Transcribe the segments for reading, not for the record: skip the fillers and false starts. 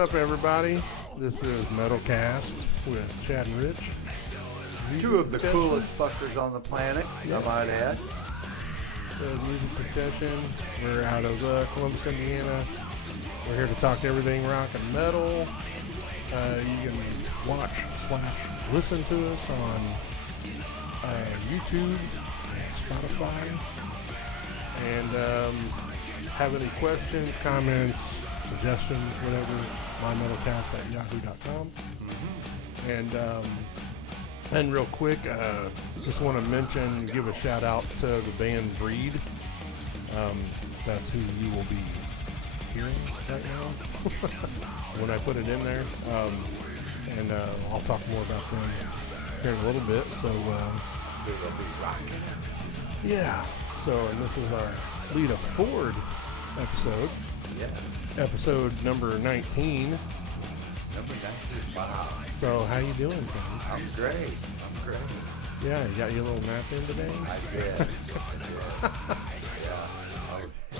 up, everybody? This is Metalcast with Chad and Rich. Two of the coolest fuckers on the planet, I might add. Music discussion. We're out of Columbus, Indiana. We're here to talk everything rock and metal. You can watch/listen to us on YouTube and Spotify. And have any questions, comments, suggestions, whatever, mymetalcast@yahoo.com. And real quick, just want to mention, give a shout out to the band Breed. That's who you will be hearing right now when I put it in there. And I'll talk more about them here in a little bit. So They'll be rocking. Yeah. So, and this is our Lita Ford episode. Yeah. Episode number 19. Number 19. Wow. So, how you doing, Tom? I'm great. Yeah, you got your little nap in today? I did.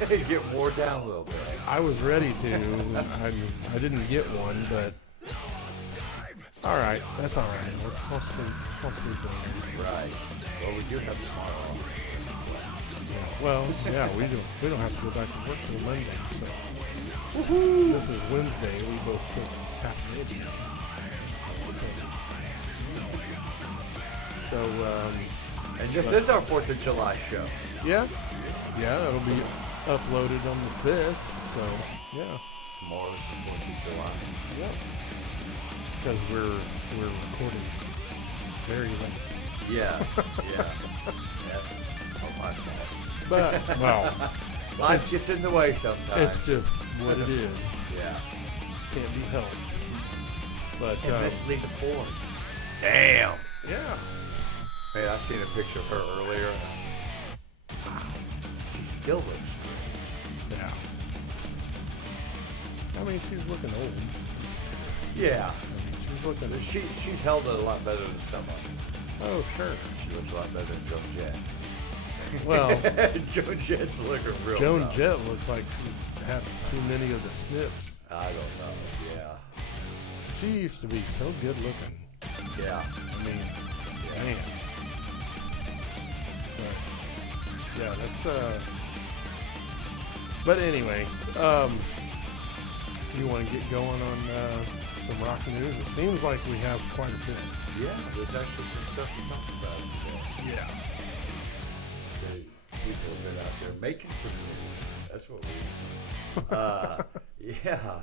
Yeah. Get wore down a little bit. I was ready to. I didn't get one, but all right, that's all right. I'll sleep in. Right. Well, we do have tomorrow off. Yeah. Well, yeah, we don't have to go back to work till Monday. So woohoo! This is Wednesday. We both took caffeinated. So And this is our 4th of July show. yeah, it'll be uploaded on the 5th. So yeah. Tomorrow's the 4th of July. Yeah. Because we're recording very late. Yeah. Yes. Oh my God. But well, Life gets in the way sometimes. it's just what it is. Yeah. Can't be helped. But And Miss Lita Ford. Damn. yeah. Man, I seen a picture of her earlier. She still looks good. Yeah. I mean, she's looking old. Yeah. I mean, she's looking. She's held it a lot better than someone. Oh, sure. She looks a lot better than Joan Jett. Well, Joan Jett's looking real Joan rough. Jett looks like she had too many of the snips. I don't know. Yeah. She used to be so good looking. Yeah. I mean, Yeah. man. But, yeah, that's But anyway, you want to get going on some rock news? It seems like we have quite a bit. Yeah. There's actually some stuff to talk about today. Yeah. People have been out there making some news. That's what we yeah.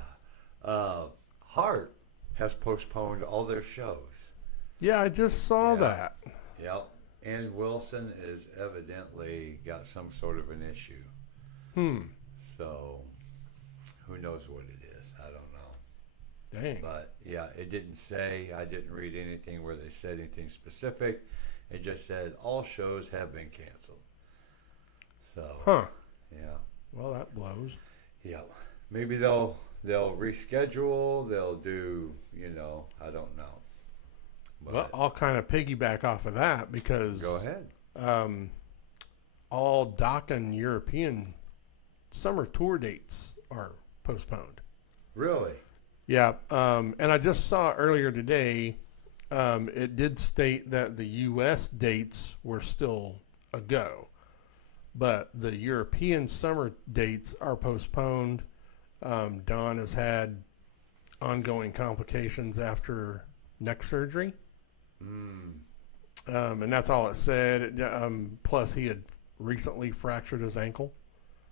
Heart has postponed all their shows. Yeah, I just saw Yeah. that. Yep. And Wilson is evidently got some sort of an issue. So who knows what it is? I don't know. Dang. But yeah, it didn't say. I didn't read anything where they said anything specific. It just said all shows have been canceled. So Huh. yeah. Well, that blows. Yeah, maybe they'll reschedule. They'll do, I don't know. But Well, I'll kind of piggyback off of that because go ahead. All Dokken European summer tour dates are postponed. Really? Yeah, and I just saw earlier today, it did state that the U.S. dates were still a go, but the European summer dates are postponed. Don has had ongoing complications after neck surgery. And that's all it said. Plus, he had recently fractured his ankle.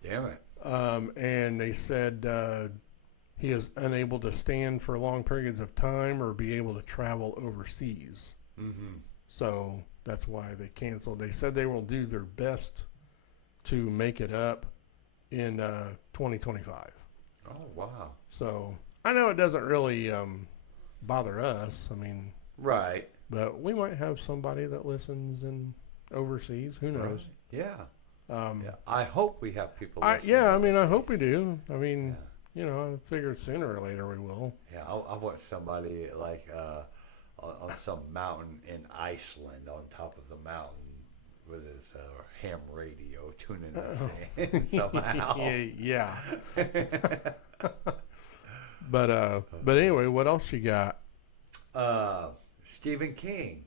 Damn it. And they said he is unable to stand for long periods of time or be able to travel overseas. So that's why they canceled. They said they will do their best to make it up in 2025. Oh, wow. So I know it doesn't really bother us. I mean, Right. but we might have somebody that listens in overseas. Who knows? Yeah. Yeah. I hope we have people listening. I mean, I hope we do. I mean, I figure sooner or later we will. Yeah, I want somebody like on some mountain in Iceland on top of the mountain with his ham radio tuning us in somehow. Yeah. But anyway, what else you got? Stephen King.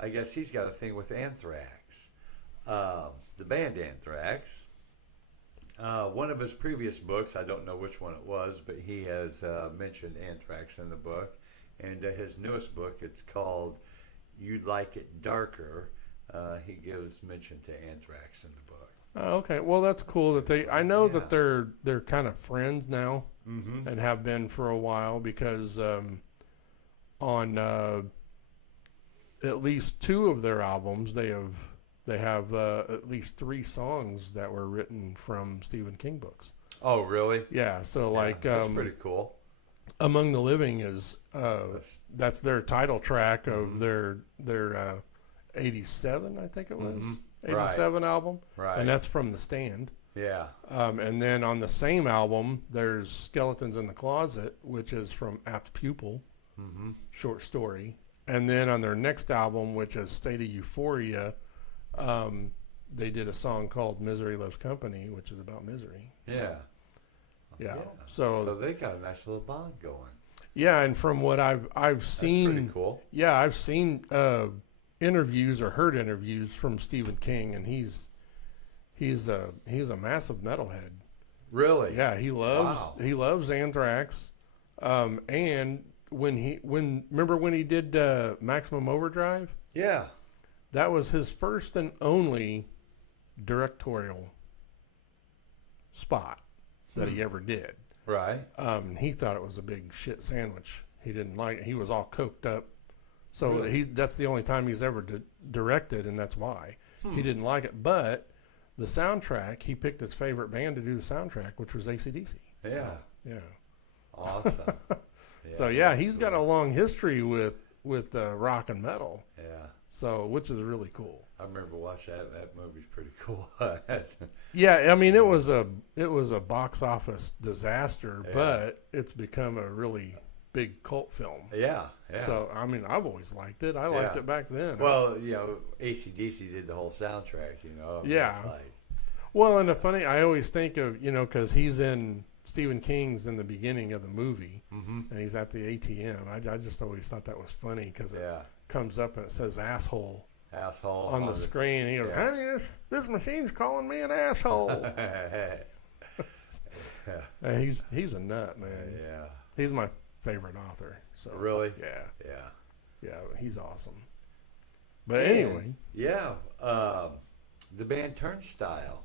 I guess he's got a thing with Anthrax. The band Anthrax. One of his previous books, I don't know which one it was, but he has mentioned Anthrax in the book. And his newest book, it's called You'd Like It Darker. He gives mention to Anthrax in the book. Oh, okay. Well, that's cool that they. I know that they're kind of friends now, and have been for a while because on at least 2 of their albums they have at least 3 songs that were written from Stephen King books. Oh, really? Yeah. So like that's pretty cool. Among the Living is that's their title track of their 87, I think it was. 87 album. Right. And that's from The Stand. Yeah. And then on the same album, there's Skeletons in the Closet, which is from Apt Pupil, short story. And then on their next album, which is State of Euphoria, they did a song called Misery Loves Company, which is about misery. Yeah. Yeah. So they got a nice little bond going. Yeah, and from what I've seen, that's pretty cool. Yeah, I've seen interviews or heard interviews from Stephen King, and he's a massive metalhead. Really? Yeah, he loves Anthrax, and remember when he did Maximum Overdrive? Yeah, that was his first and only directorial spot that he ever did. Right. He thought it was a big shit sandwich. He didn't like it. He was all coked up. So really? That's the only time he's ever directed, and that's why. He didn't like it. But the soundtrack, he picked his favorite band to do the soundtrack, which was AC/DC. Yeah. So, yeah. Awesome. So, yeah, he's got a long history with rock and metal. Yeah. So, which is really cool. I remember watching that. That movie's pretty cool. Yeah, I mean, it was a box office disaster, but it's become a really big cult film. Yeah. So, I mean, I've always liked it. I liked it back then. Well, AC/DC did the whole soundtrack, Yeah. Well, and the funny, I always think of, because Stephen King's in the beginning of the movie, and he's at the ATM. I just always thought that was funny because it comes up and it says asshole on the screen. And he goes, honey, this machine's calling me an asshole. He's a nut, man. Yeah. He's my favorite author. So really? Yeah, he's awesome. But anyway. Yeah. The band Turnstile.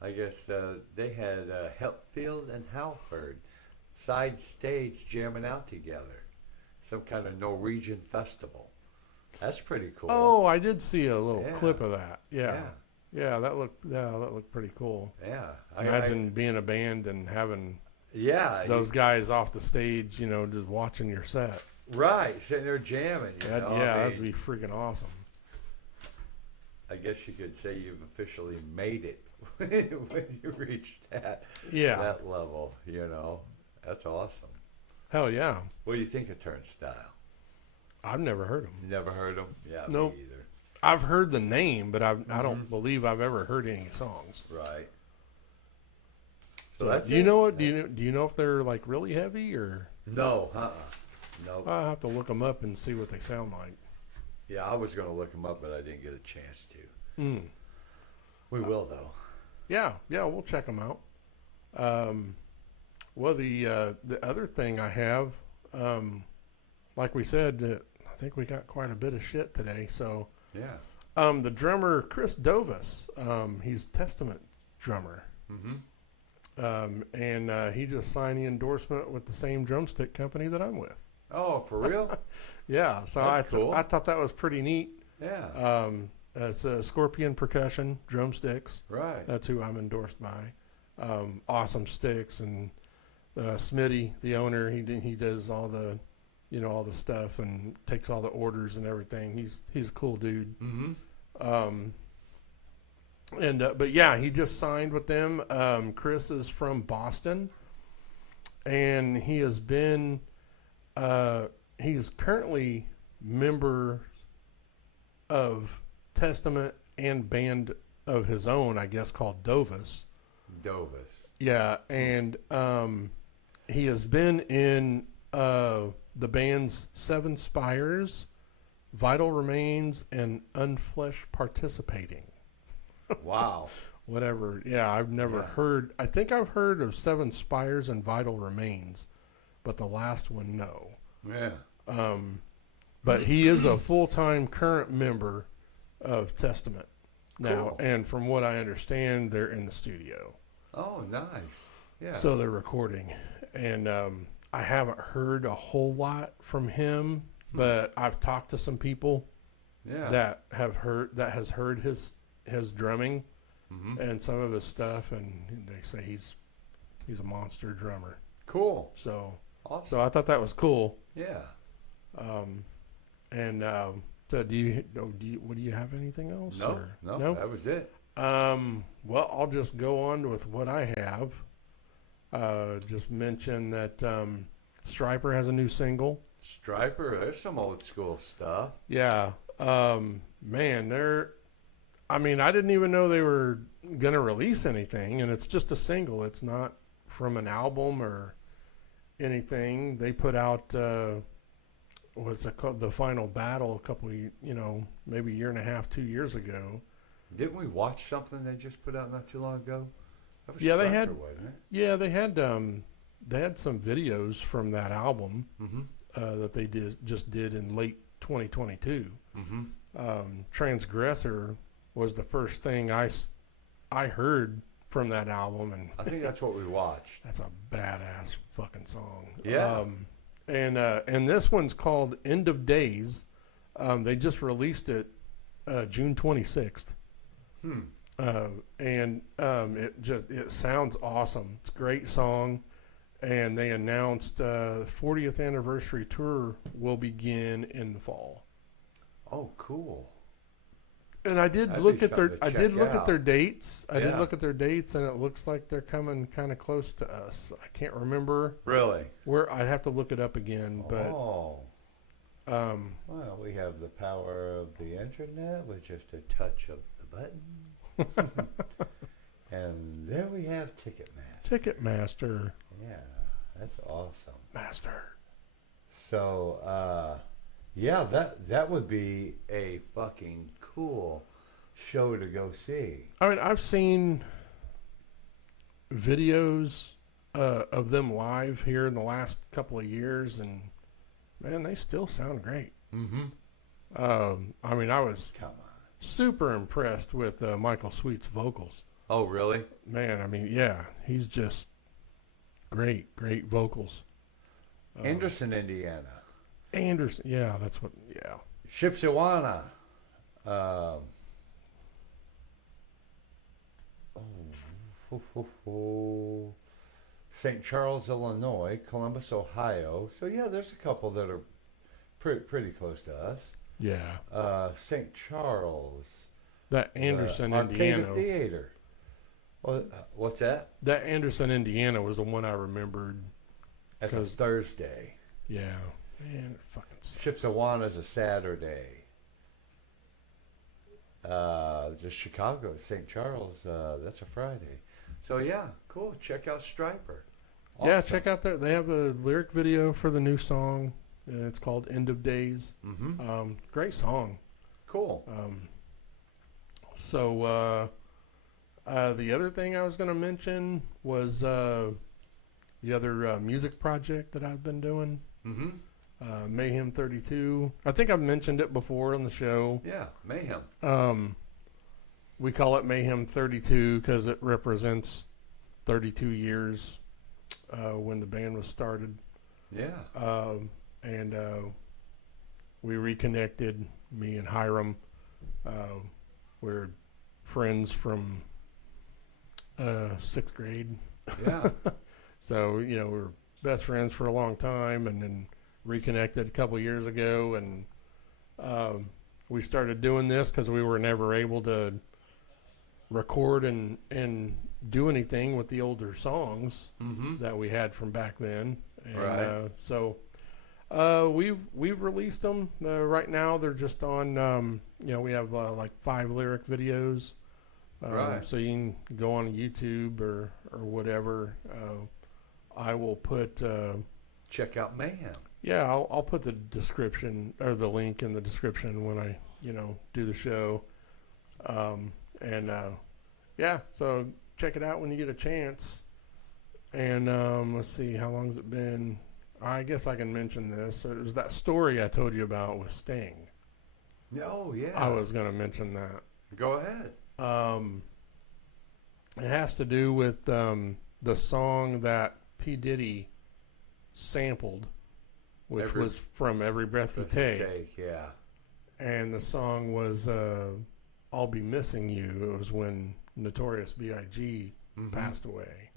I guess they had Hetfield and Halford side stage jamming out together. Some kind of Norwegian festival. That's pretty cool. Oh, I did see a little clip of that. Yeah, that looked pretty cool. Yeah. Imagine being a band and having those guys off the stage, just watching your set. Right, sitting there jamming. That'd be freaking awesome. I guess you could say you've officially made it when you reach that level, That's awesome. Hell yeah. What do you think of Turnstile? I've never heard them. Never heard them? Yeah, nope. Me either. I've heard the name, but I don't believe I've ever heard any songs. Right. So that's do you know what? Do you know if they're like really heavy or? No, Nope. I'll have to look them up and see what they sound like. Yeah, I was going to look them up, but I didn't get a chance to. We will, though. Yeah, we'll check them out. Well, the other thing I have, like we said, I think we got quite a bit of shit today. So the drummer Chris Dovis, he's Testament drummer, and he just signed the endorsement with the same drumstick company that I'm with. Oh, for real? Yeah. So cool. I thought that was pretty neat. Yeah. It's Scorpion Percussion drumsticks. Right. That's who I'm endorsed by. Awesome sticks, and Smitty, the owner, he does all the, all the stuff and takes all the orders and everything. He's a cool dude. But yeah, he just signed with them. Chris is from Boston, and he has been. He's currently member of Testament and band of his own, I guess, called Dovis. Dovis. Yeah, and he has been in the band's Seven Spires, Vital Remains, and Unflesh Participating. Wow. Whatever. Yeah, I've never heard. I think I've heard of Seven Spires and Vital Remains, but the last one, no. Yeah. But he is a full-time current member of Testament now, Cool. and from what I understand, they're in the studio. Oh, nice. Yeah. So they're recording, and I haven't heard a whole lot from him, but I've talked to some people that has heard his drumming and some of his stuff, and they say he's a monster drummer. Cool. So Awesome. so I thought that was cool. Yeah. So do you have anything else? No, or? no, that was it. Well, I'll just go on with what I have. Just mention that Stryper has a new single. Stryper, there's some old school stuff. Yeah. Man, I didn't even know they were going to release anything, and it's just a single. It's not from an album or anything. They put out, what's it called? The Final Battle a couple, maybe a year and a half, 2 years ago. Didn't we watch something they just put out not too long ago? That was Yeah, Stryper, wasn't it? Yeah, they had some videos from that album that they just did in late 2022. Transgressor was the first thing I heard from that album, and I think that's what we watched. that's a badass fucking song. Yeah. And this one's called End of Days. They just released it June 26th. It sounds awesome. It's a great song, and they announced 40th anniversary tour will begin in the fall. Oh, cool. And I did That'd look be at their something to check out. dates. I did Yeah. look at their dates, and it looks like they're coming kind of close to us. I can't remember Really? where. I'd have to look it up again, but Well, we have the power of the internet with just a touch of the button. And there we have Ticketmaster. Ticketmaster. Yeah, that's awesome. Master. So, that would be a fucking cool show to go see. I mean, I've seen videos of them live here in the last couple of years, and man, they still sound great. I was Come on. super impressed with Michael Sweet's vocals. Oh, really? Man, yeah, he's just great vocals. Anderson, Indiana. Anderson, yeah, that's what, yeah. Shipshewana. St. Charles, Illinois, Columbus, Ohio. So yeah, there's a couple that are pretty close to us. Yeah. St. Charles. That Anderson, Arcade Indiana. Theater. What's that? That Anderson, Indiana was the one I remembered. That's a Thursday. Yeah. Man, it fucking sucks. Shipshewana is a Saturday. Just Chicago, St. Charles, that's a Friday. So yeah, cool. Check out Stryper. Awesome. Yeah, check out they have a lyric video for the new song. It's called End of Days. Great song. Cool. So the other thing I was going to mention was the other music project that I've been doing. Mayhem 32. I think I've mentioned it before on the show. Yeah, Mayhem. We call it Mayhem 32 because it represents 32 years when the band was started. Yeah. And we reconnected, me and Hiram. We're friends from 6th grade. Yeah. So, we're best friends for a long time, and then reconnected a couple years ago, and we started doing this because we were never able to record and do anything with the older songs that we had from back then. And Right. So we've released them. Right now they're just on, we have like 5 lyric videos. Right. So you can go on YouTube or whatever. I will put. Check out Mayhem. Yeah, I'll put the description or the link in the description when I do the show. Yeah, so check it out when you get a chance. And let's see, how long has it been? I guess I can mention this. It was that story I told you about with Sting. Oh, yeah. I was going to mention that. Go ahead. It has to do with the song that P. Diddy sampled, which was from Every Breath You Take. Yeah. And the song was I'll Be Missing You. It was when Notorious B.I.G. passed away.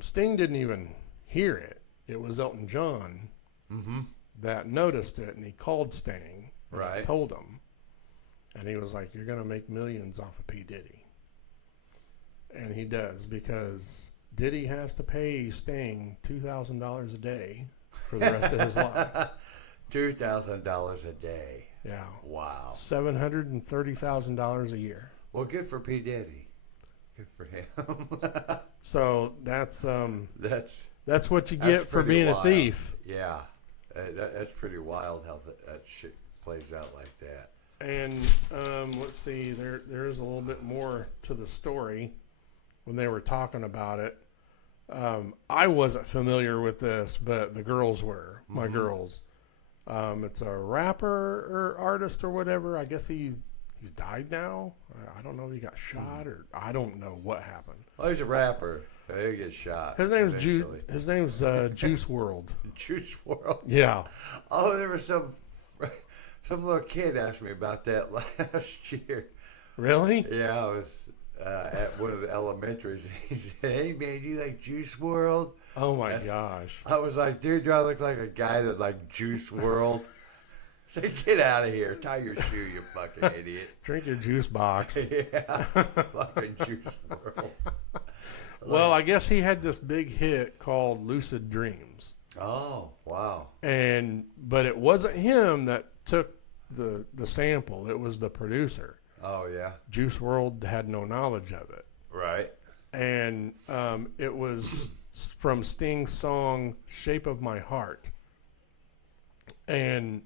Sting didn't even hear it. It was Elton John that noticed it, and he called Sting. Right. Told him. And he was like, you're going to make millions off of P. Diddy. And he does, because Diddy has to pay Sting $2,000 a day for the rest of his life. $2,000 a day. Yeah. Wow. $730,000 a year. Well, good for P. Diddy. Good for him. So that's That's what you get for being wild. a thief. Yeah. That's pretty wild how that shit plays out like that. And let's see, there is a little bit more to the story when they were talking about it. I wasn't familiar with this, but the girls were. My girls. It's a rapper or artist or whatever. I guess he's died now. I don't know if he got shot or I don't know what happened. Well, he's a rapper. He'll get shot. His name's Juice World. Juice World. Yeah. Oh, there was some little kid asked me about that last year. Really? Yeah, I was at one of the elementaries. He said, "Hey man, do you like Juice World?" Oh my gosh. I was like, "Dude, do I look like a guy that like Juice World?" Say, "Get out of here! Tie your shoe, you fucking idiot!" Drink your juice box. Yeah, fucking Juice World. Well, I guess he had this big hit called Lucid Dreams. Oh, wow. But it wasn't him that took the sample. It was the producer. Oh, yeah. Juice World had no knowledge of it. Right. And it was from Sting's song Shape of My Heart. And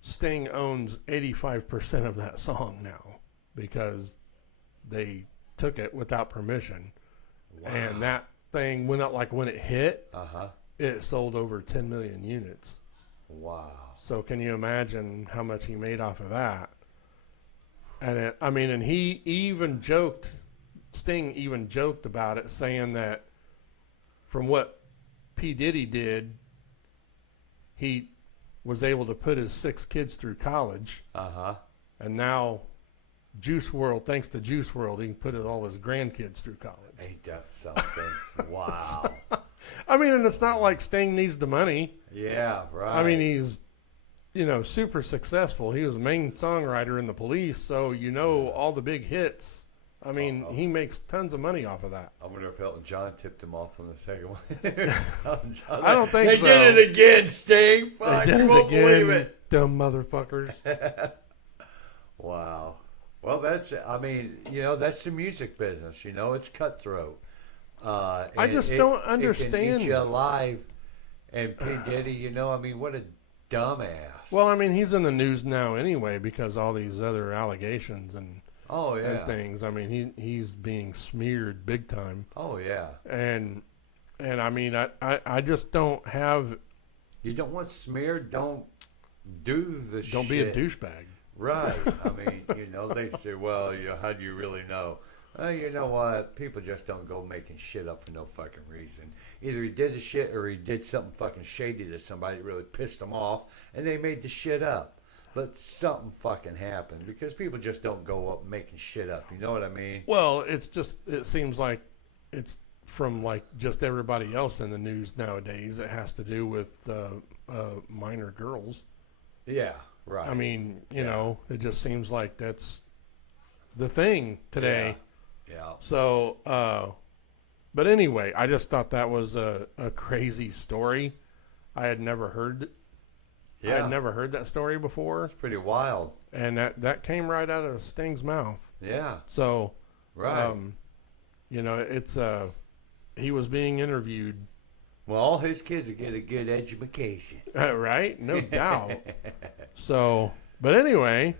Sting owns 85% of that song now because they took it without permission. Wow. And that thing went up, like when it hit, it sold over 10 million units. Wow. So can you imagine how much he made off of that? And and he even joked, Sting even joked about it, saying that from what P. Diddy did, he was able to put his 6 kids through college. And now Juice World, thanks to Juice World, he can put all his grandkids through college. Ain't that something? Wow. And it's not like Sting needs the money. Yeah, right. He's, super successful. He was the main songwriter in The Police, so all the big hits. He makes tons of money off of that. I wonder if Elton John tipped him off on the second one. I don't think so. They did it again, Sting. Fuck, they did you it won't again, believe it. Dumb motherfuckers. Wow. Well, that's the music business. It's cutthroat. I just don't understand. It can eat you alive. And P. Diddy, what a dumbass. Well, he's in the news now anyway because all these other allegations and things. He's being smeared big time. Oh yeah. And I just don't have. You don't want smeared. Don't do the shit. Don't be a douchebag. Right. They say, well, how do you really know? You know what? People just don't go making shit up for no fucking reason. Either he did the shit or he did something fucking shady to somebody that really pissed him off, and they made the shit up. But something fucking happened because people just don't go up making shit up. You know what I mean? Well, it seems like it's from like just everybody else in the news nowadays. It has to do with minor girls. Yeah. Right. It just seems like that's the thing today. Yeah. So, but anyway, I just thought that was a crazy story. I had never heard. Yeah. I had never heard that story before. It's pretty wild. And that came right out of Sting's mouth. Yeah. So, right. it's he was being interviewed. Well, all his kids will get a good education. Right? No doubt. So, but anyway,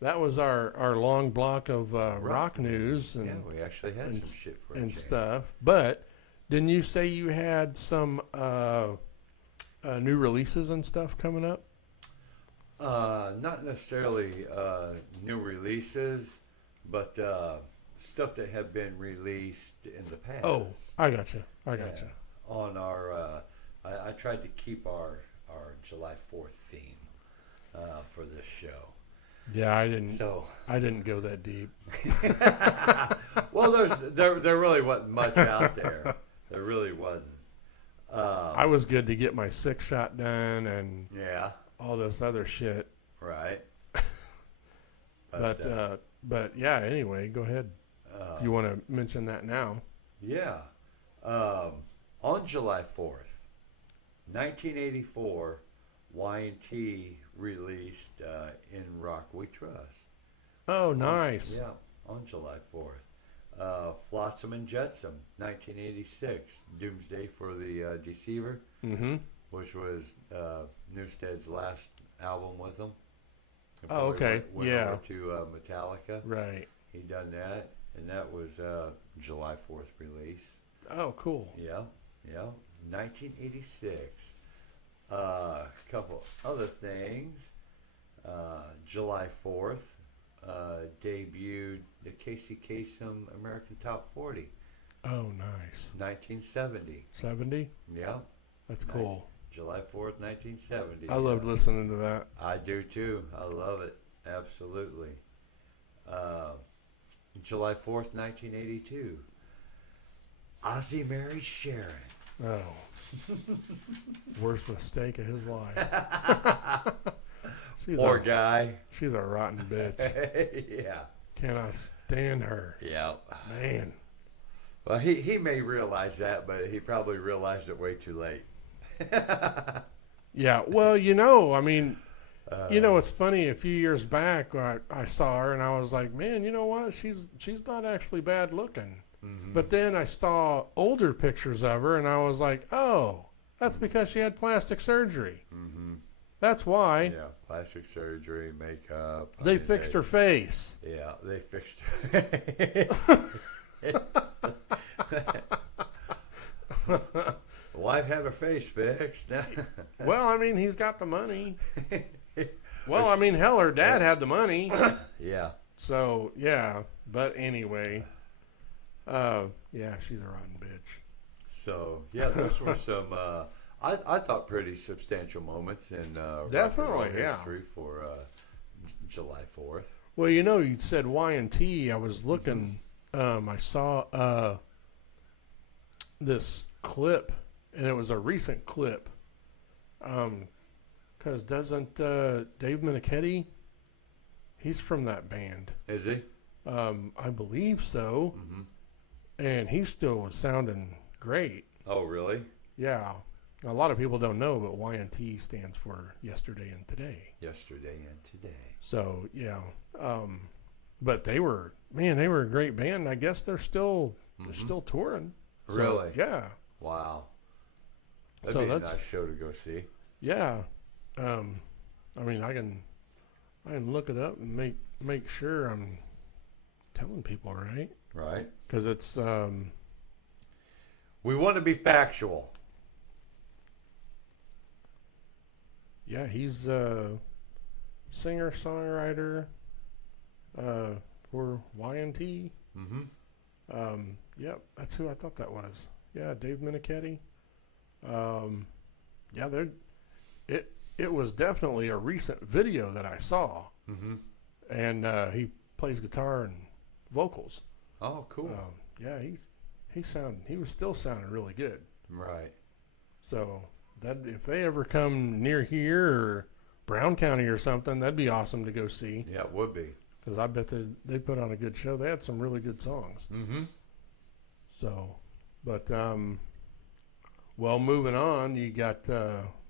that was our long block of rock news and Yeah, we actually had some shit for a and change. stuff. But didn't you say you had some new releases and stuff coming up? Not necessarily new releases, but stuff that have been released in the past. Oh, I got you. On our, I tried to keep our July 4th theme for this show. Yeah, I didn't. So I didn't go that deep. well, there really wasn't much out there. There really wasn't. I was good to get my 6-shot done and Yeah. all this other shit. Right. But yeah. Anyway, go ahead. You want to mention that now? Yeah. On July 4th, 1984, Y&T released In Rock We Trust. Oh, nice. Yeah, on July 4th. Flotsam and Jetsam, 1986. Doomsday for the Deceiver, Mm-hmm. which was Newsted's last album with them. Oh, okay. Went Yeah. over to Metallica. Right. He done that, and that was July 4th release. Oh, cool. Yeah, 1986. Couple other things. July 4th, debuted the Casey Kasem American Top 40, Oh, nice. 1970. 70? Yeah, That's cool. July 4th, 1970. I loved listening to that. I do too. I love it. Absolutely. July 4th, 1982. Ozzy married Sharon. Oh. Worst mistake of his life. Poor guy. She's a rotten bitch. Yeah. Cannot stand her. Yeah. Man. Well, he may realize that, but he probably realized it way too late. Yeah. Well, I mean, it's funny. A few years back, I saw her and I was like, man, you know what? She's not actually bad looking. Mm-hmm. But then I saw older pictures of her and I was like, oh, that's because she had plastic surgery. Mm-hmm. That's why. Yeah, plastic surgery, makeup. They fixed her face. Yeah, they fixed her. The wife had her face fixed. Well, I mean, he's got the money. Well, I mean, hell, her dad had the money. Yeah. So, yeah. But anyway, yeah, she's a rotten bitch. So, yeah, those were some, I thought, pretty substantial moments in Definitely, rock and roll yeah. history for July 4th. Well, you said Y&T. I was looking. I saw this clip, and it was a recent clip. Because doesn't Dave Meniketti, he's from that band. Is he? I believe so. Mm-hmm. And he still was sounding great. Oh, really? Yeah. A lot of people don't know, but Y&T stands for Yesterday and Today. Yesterday and today. So, yeah. But they were a great band. I guess they're still touring. So, Really? yeah. Wow. That'd So be a that's- nice show to go see. Yeah. I mean, I can look it up and make sure I'm telling people right. Right. Because it's We want to be factual. yeah, he's a singer songwriter for Y&T. Mm-hmm. Yep, that's who I thought that was. Yeah, Dave Meniketti. Yeah, it was definitely a recent video that I saw, Mm-hmm. and he plays guitar and vocals. Oh, cool. Yeah, he was still sounding really good. Right. So that if they ever come near here or Brown County or something, that'd be awesome to go see. Yeah, it would be. Because I bet they put on a good show. They had some really good songs. Mm-hmm. So, but well, moving on, you got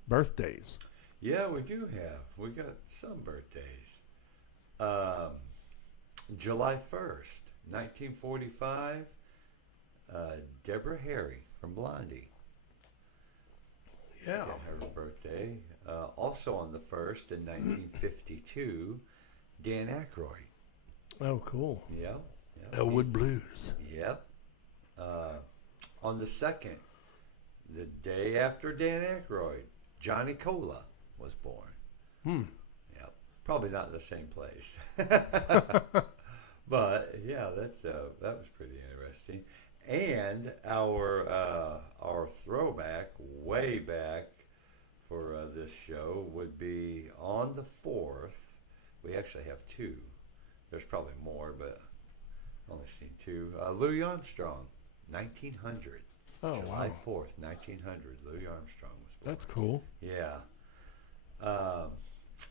birthdays. Yeah, we do have. We got some birthdays. July 1st, 1945. Deborah Harry from Blondie. Yeah. Her birthday. Also on the 1st in 1952, Dan Aykroyd. Oh, cool. Yep. Elwood Blues. Yep. On the 2nd, the day after Dan Aykroyd, Johnny Cola was born. Yep. Probably not in the same place. But yeah, that was pretty interesting. And our throwback way back for this show would be on the 4th. We actually have 2. There's probably more, but I've only seen 2. Louis Armstrong, 1900. Oh, July wow. 4th, 1900. Louis Armstrong was born. That's cool. Yeah.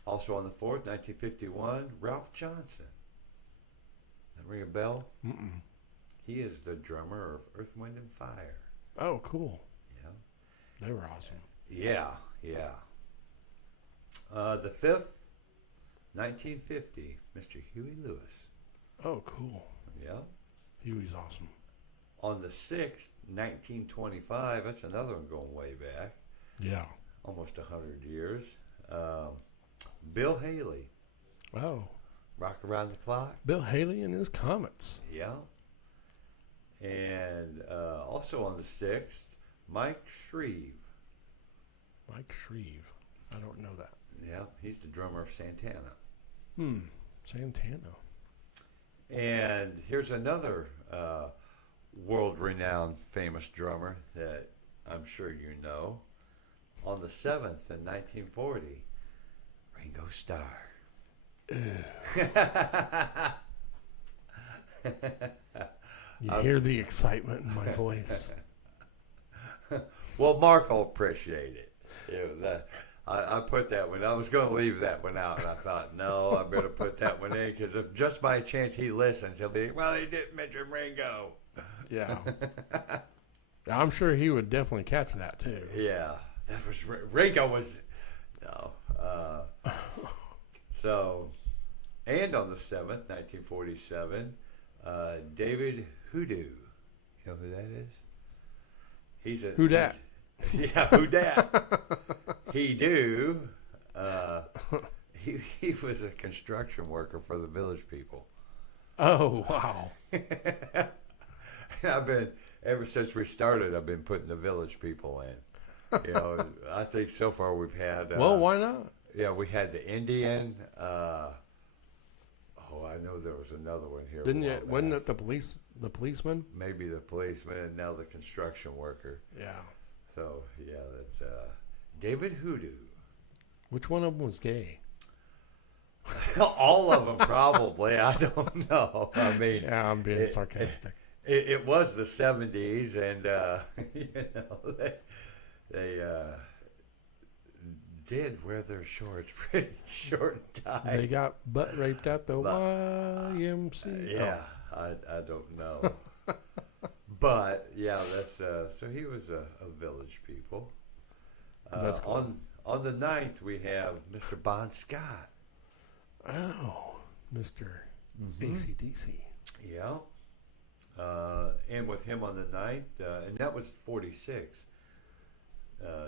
Also on the 4th, 1951, Ralph Johnson. That ring a bell? Mm-mm. He is the drummer of Earth, Wind, and Fire. Oh, cool. Yeah. They were awesome. Yeah. The 5th, 1950, Mr. Huey Lewis. Oh, cool. Yeah. Huey's awesome. On the 6th, 1925, that's another one going way back. Yeah. Almost 100 years. Bill Haley. Oh. Rock Around the Clock. Bill Haley and his Comets. Yeah. And also on the 6th, Mike Shreve. Mike Shreve. I don't know that. Yeah, he's the drummer of Santana. Santana. And here's another world-renowned famous drummer that I'm sure you know. On the 7th in 1940, Ringo Starr. You hear the excitement in my voice. Well, Mark will appreciate it. I put that one. I was going to leave that one out, and I thought, no, I better put that one in because if just by chance he listens, he'll be, well, he didn't mention Ringo. Yeah. I'm sure he would definitely catch that too. Yeah, that was Ringo was no. So, and on the 7th, 1947, David Hoodoo. You know who that is? He's a Who dat? Yeah, who dat? He do. He was a construction worker for the Village People. Oh, wow. I've been ever since we started. I've been putting the Village People in. You know, I think so far we've had. Well, why not? Yeah, we had the Indian. I know there was another one here. Didn't you? Wasn't it the policeman? Maybe the policeman and now the construction worker. Yeah. So yeah, that's David Hoodoo. Which one of them was gay? All of them probably. I don't know. I mean, Yeah, I'm being sarcastic. It was the 70s, and you know they did wear their shorts pretty short and tight. They got butt raped at the YMCA. Yeah, I don't know. But yeah, that's so he was a Village People. That's cool. On the 9th we have Mr. Bon Scott. Oh, Mr. AC/DC. Yeah. And with him on the 9th, and that was 46.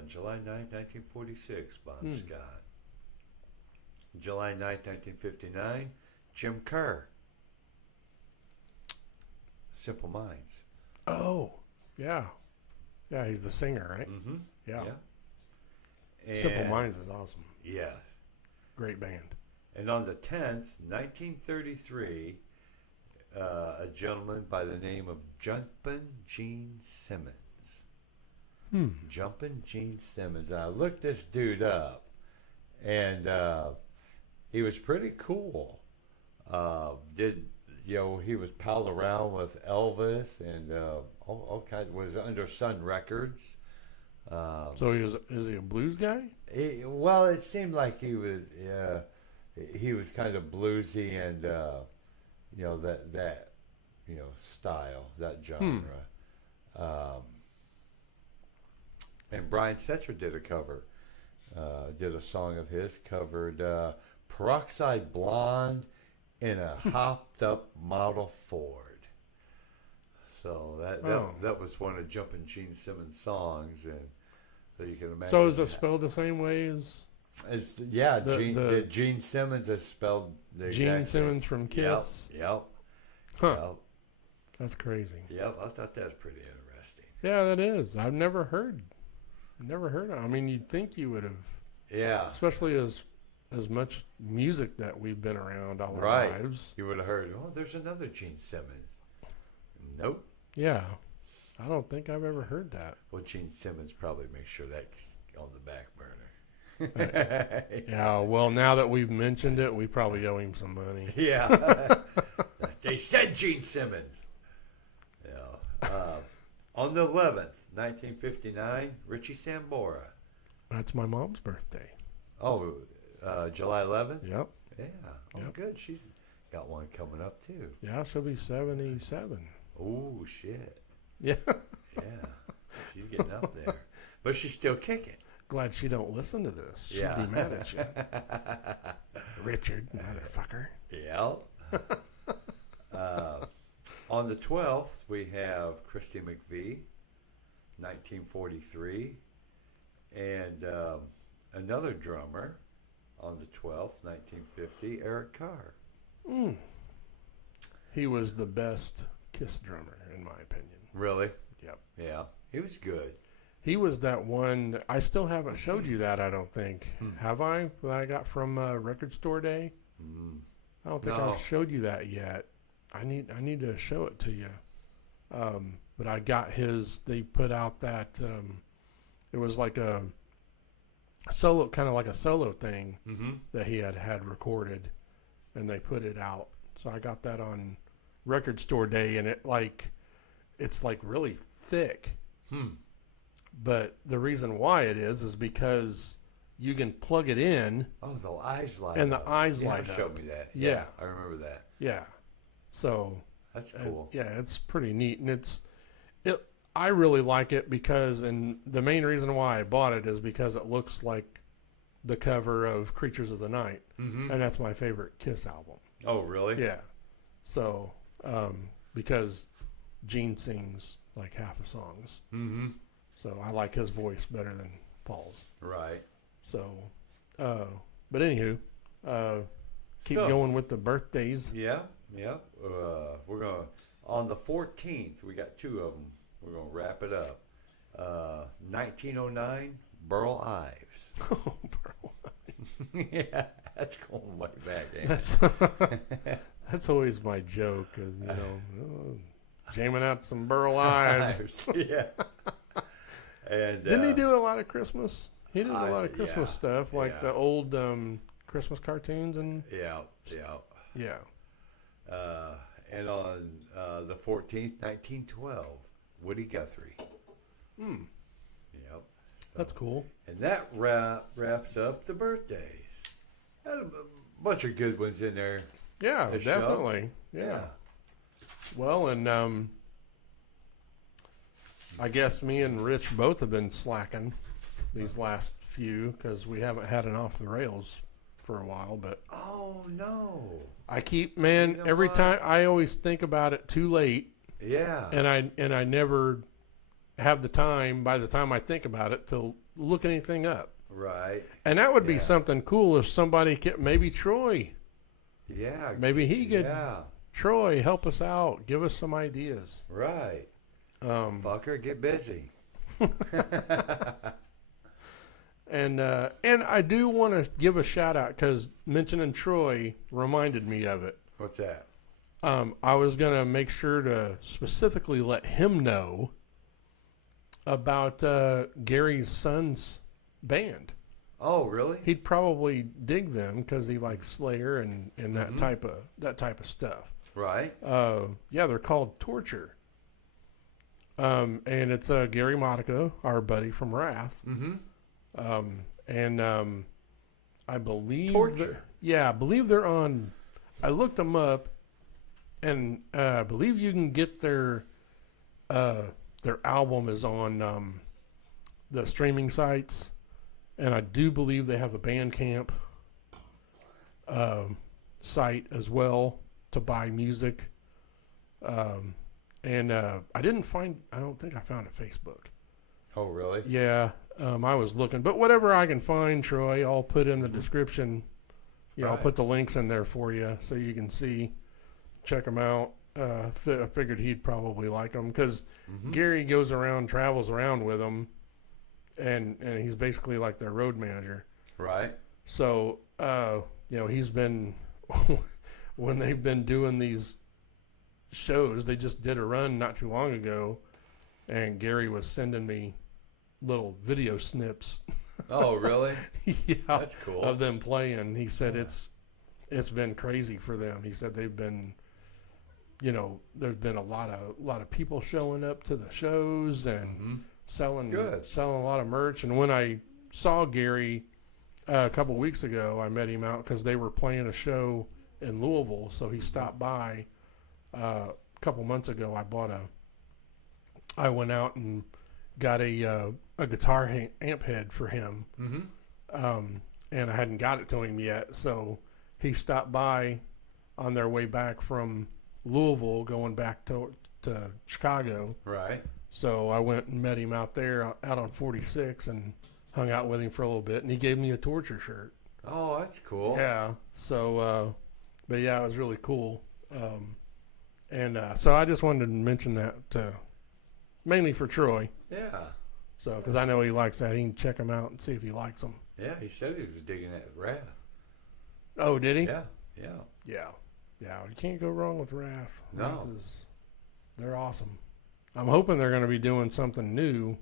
July 9th, 1946, Bon Scott. July 9th, 1959, Jim Kerr. Simple Minds. Oh, yeah. Yeah, he's the singer, right? Mm-hmm. Yeah. And, Simple Minds is awesome. Yes. Great band. And on the 10th, 1933, a gentleman by the name of Jumpin' Gene Simmons. Jumpin' Gene Simmons. I looked this dude up, and he was pretty cool. He was palled around with Elvis and all kinds. Was under Sun Records. So is he a blues guy? It seemed like he was. He was kind of bluesy and that style, that genre. And Brian Setzer did a cover. Did a song of his, covered Peroxide Blonde in a hopped up Model Ford. So that was one of Jumpin' Gene Simmons' songs, and so you can imagine. So is it spelled the same way as? Gene Simmons is spelled the Gene exact same. Simmons from Kiss. Yep. Huh. Yep. That's crazy. Yep. I thought that was pretty interesting. Yeah, that is. I've never heard. I mean, you'd think you would have. Yeah. Especially as much music that we've been around all our Right. lives. You would have heard, oh, there's another Gene Simmons. Nope. Yeah. I don't think I've ever heard that. Well, Gene Simmons probably makes sure that's on the back burner. Yeah, well, now that we've mentioned it, we probably owe him some money. Yeah. They said Gene Simmons. Yeah. On the 11th, 1959, Richie Sambora. That's my mom's birthday. Oh, July 11th? Yep. Yeah. Oh, Yep. good. She's got one coming up, too. Yeah, she'll be 77. Oh, shit. Yeah. Yeah. She's getting up there. But she's still kicking. Glad she don't listen to this. She'd be mad at you. Richard, motherfucker. Yeah. On the 12th, we have Christy McVie, 1943, and another drummer on the 12th, 1950, Eric Carr. Mm. He was the best Kiss drummer, in my opinion. Really? Yep. Yeah. He was good. He was that one. I still haven't showed you that, I don't think. Have I? That I got from Record Store Day? I don't think I've showed you that yet. I need to show it to you. But I got his. They put out that. It was like a solo, kind of like a solo thing that he had recorded, and they put it out. So I got that on Record Store Day, and it's like really thick. But the reason why it is because you can plug it in. Oh, the eyes light and up. the eyes Yeah, light up. showed me that. Yeah. I remember that. Yeah. So That's cool. yeah, it's pretty neat, and I really like it because, and the main reason why I bought it is because it looks like the cover of Creatures of the Night, and that's my favorite Kiss album. Oh, really? Yeah. So because Gene sings like half the songs. So I like his voice better than Paul's. Right. So, but anywho, keep going with the birthdays. Yeah. We're going to, on the 14th, we got two of them. We're going to wrap it up. 1909, Burl Ives. Oh, Burl Ives. Yeah, that's going way back, ain't it? That's always my joke, because, jamming out some Burl Ives. Yeah. And didn't he do a lot of Christmas? He did a lot of Christmas yeah, stuff, like the old Christmas cartoons and yeah. And on the 14th, 1912, Woody Guthrie. Yep. So, that's cool. And that wraps up the birthdays. Had a bunch of good ones in there. Yeah, this definitely. show. Yeah. Well, and I guess me and Rich both have been slacking these last few because we haven't had an off the rails for a while. But oh no, I keep every time I always think about it too late. Yeah, and I never have the time by the time I think about it to look anything up. Right. And that would be something cool if somebody could, maybe Troy. Yeah. Maybe he could. Yeah. Troy, help us out. Give us some ideas. Right. Fucker, get busy. And I do want to give a shout out because mentioning Troy reminded me of it. What's that? I was going to make sure to specifically let him know about Gary's son's band. Oh, really? He'd probably dig them because he likes Slayer and that type of stuff. Right. Yeah, they're called Torture. And it's Gary Monaco, our buddy from Wrath. I believe Torture. I believe they're on. I looked them up, and I believe you can get their album is on the streaming sites, and I do believe they have a Bandcamp site as well to buy music. And I don't think I found it Facebook. Oh, really? Yeah, I was looking, but whatever I can find, Troy, I'll put in the description. Yeah, I'll Right. put the links in there for you so you can see, check them out. I figured he'd probably like them because Gary travels around with them, and he's basically like their road manager. Right. So, he's been when they've been doing these shows. They just did a run not too long ago, and Gary was sending me little video snips. Oh, really? Yeah, That's cool. of them playing. He said it's been crazy for them. He said they've been, there's been a lot of people showing up to the shows and selling a lot of merch. And when I saw Gary a couple weeks ago, I met him out because they were playing a show in Louisville. So he stopped by a couple months ago. I went out and got a guitar amp head for him. And I hadn't got it to him yet. So he stopped by on their way back from Louisville going back to Chicago. Right. So I went and met him out there out on 46 and hung out with him for a little bit, and he gave me a Torture shirt. Oh, that's cool. Yeah. So, but yeah, it was really cool. So I just wanted to mention that mainly for Troy. Yeah. So, because I know he likes that. He can check him out and see if he likes them. Yeah, he said he was digging that Wrath. Oh, did he? Yeah. Yeah. You can't go wrong with Wrath. No. Wrath they're awesome. I'm hoping they're going to be doing something new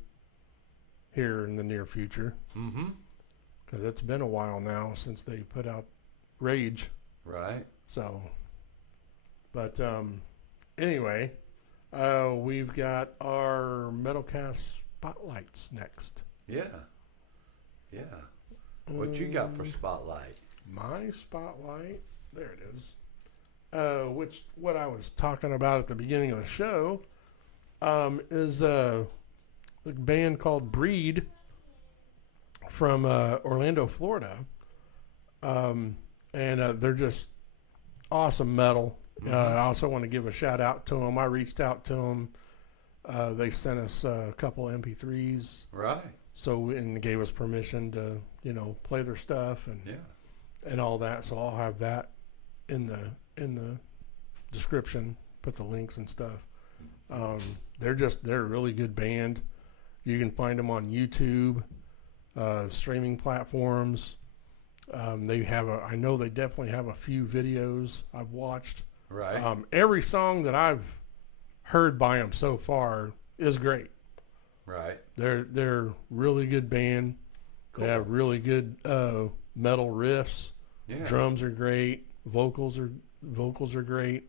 here in the near future. Because it's been a while now since they put out Rage. Right. So, but anyway, we've got our Metalcast spotlights next. Yeah. What you got for spotlight? My spotlight, there it is. What I was talking about at the beginning of the show is a band called Breed from Orlando, Florida. And they're just awesome metal. I also want to give a shout out to them. I reached out to them. They sent us a couple MP3s. Right. And gave us permission to, play their stuff and all that. So I'll have that in the description, put the links and stuff. They're a really good band. You can find them on YouTube, streaming platforms. I know they definitely have a few videos I've watched. Right. Every song that I've heard by them so far is great. Right. They're really good band. Cool. They have really good metal riffs. Yeah. Drums are great. Vocals are great.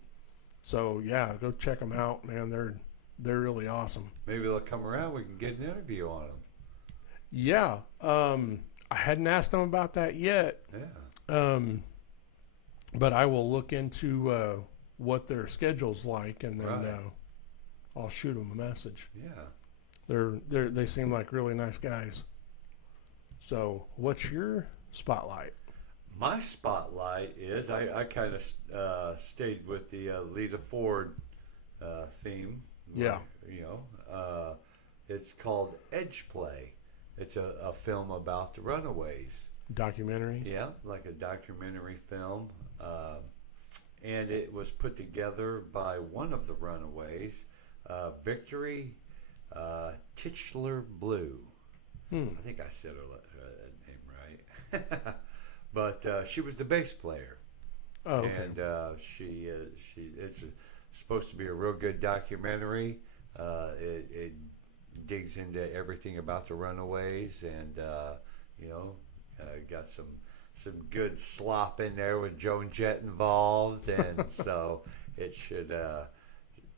So yeah, go check them out, man. They're really awesome. Maybe they'll come around. We can get an interview on them. Yeah. I hadn't asked them about that yet. Yeah. But I will look into what their schedule's like, and then I'll shoot them a message. Yeah. They seem like really nice guys. So, what's your spotlight? My spotlight is I kind of stayed with the Lita Ford theme. Yeah. It's called EDGEPLAY. It's a film about the Runaways. Documentary? Yeah, like a documentary film. And it was put together by one of the Runaways, Victory Titchler Blue. I think I said her name right. But she was the bass player. Oh, okay. And it's supposed to be a real good documentary. It digs into everything about the Runaways, and got some good slop in there with Joan Jett involved, and so it should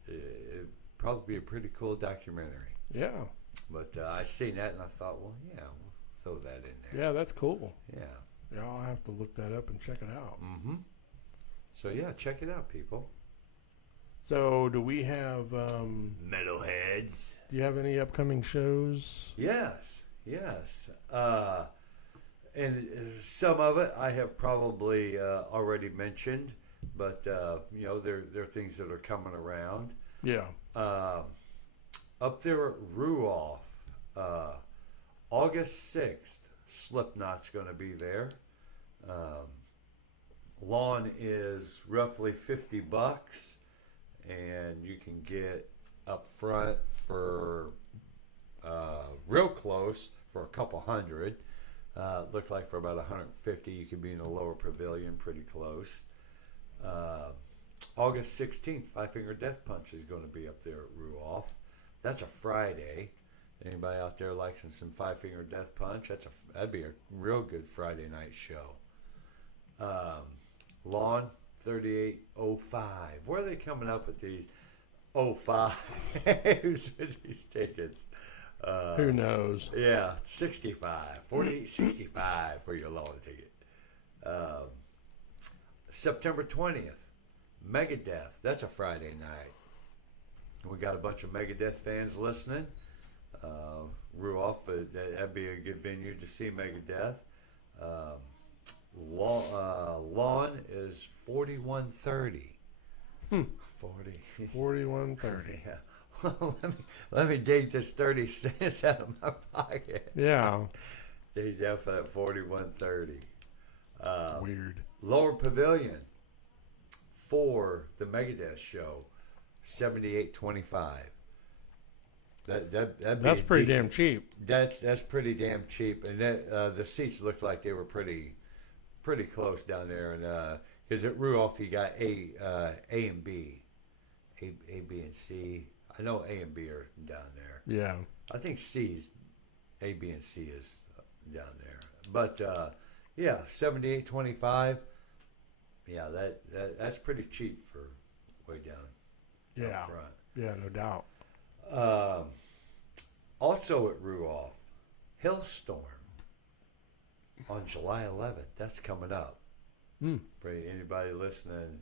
it'd probably be a pretty cool documentary. Yeah. But I seen that and I thought, well, yeah, we'll throw that in there. Yeah, that's cool. Yeah. Yeah, I'll have to look that up and check it out. So yeah, check it out, people. So, do we have Metalheads. Do you have any upcoming shows? Yes. And some of it I have probably already mentioned, but there are things that are coming around. Yeah. Up there at Ruoff, August 6th, Slipknot's going to be there. Lawn is roughly $50, and you can get up front for real close for a couple hundred. Looked like for about 150, you could be in the lower pavilion, pretty close. August 16th, Five Finger Death Punch is going to be up there at Ruoff. That's a Friday. Anybody out there likes some Five Finger Death Punch? That'd be a real good Friday night show. Lawn 3805. Where are they coming up with these 05 with these tickets? Who knows? Yeah, 65, 4865 for your lawn ticket. September 20th, Megadeth. That's a Friday night. We got a bunch of Megadeth fans listening. Ruoff, that'd be a good venue to see Megadeth. Lawn is 4130. 4130. Yeah. Well, let me dig this 30 cents out of my pocket. Yeah. They definitely at 4130. Weird. Lower Pavilion for the Megadeth show, 7825. That's pretty damn cheap. That's pretty damn cheap, and the seats looked like they were pretty close down there. And because at Ruoff you got A and B, A, B, and C. I know A and B are down there. Yeah. I think C's A, B, and C is down there. But yeah, 7825. Yeah, that's pretty cheap for way down up front. Yeah, no doubt. Also at Ruoff, Hailstorm on July 11th. That's coming up. For anybody listening,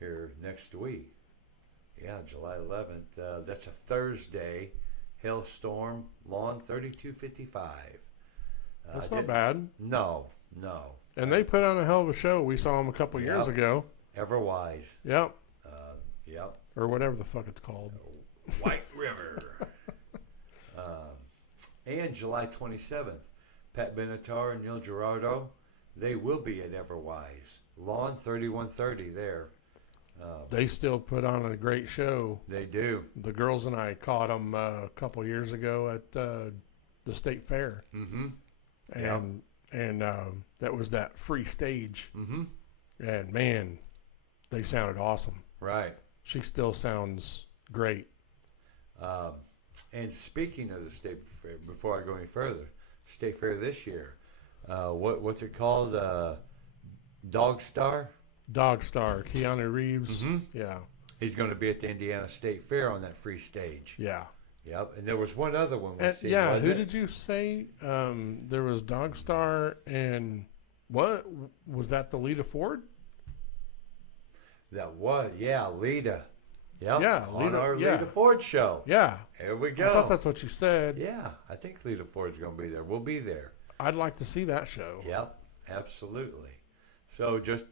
here next week. Yeah, July 11th. That's a Thursday. Hailstorm, Lawn 3255. That's not bad. No. And they put on a hell of a show. We saw them a couple years ago. Everwise. Yep. Yep. Or whatever the fuck it's called. White River. And July 27th, Pat Benatar and Neil Gerardo, they will be at Everwise. Lawn 3130 there. They still put on a great show. They do. The girls and I caught them a couple years ago at the state fair. Mm-hmm. And that was that free stage. Mm-hmm. And man, they sounded awesome. Right. She still sounds great. And speaking of the state fair, before I go any further, state fair this year, what's it called? Dog Star? Dog Star, Keanu Reeves. Mm-hmm. Yeah. He's going to be at the Indiana State Fair on that free stage. Yeah. Yep. And there was one other one we see. Yeah. Who did you say? There was Dog Star and what was that? The Lita Ford? That was, Lita. Yep. Yeah, on our Lita Ford show. Yeah. Here we go. I thought that's what you said. Yeah, I think Lita Ford's going to be there. We'll be there. I'd like to see that show. Yep, absolutely. So just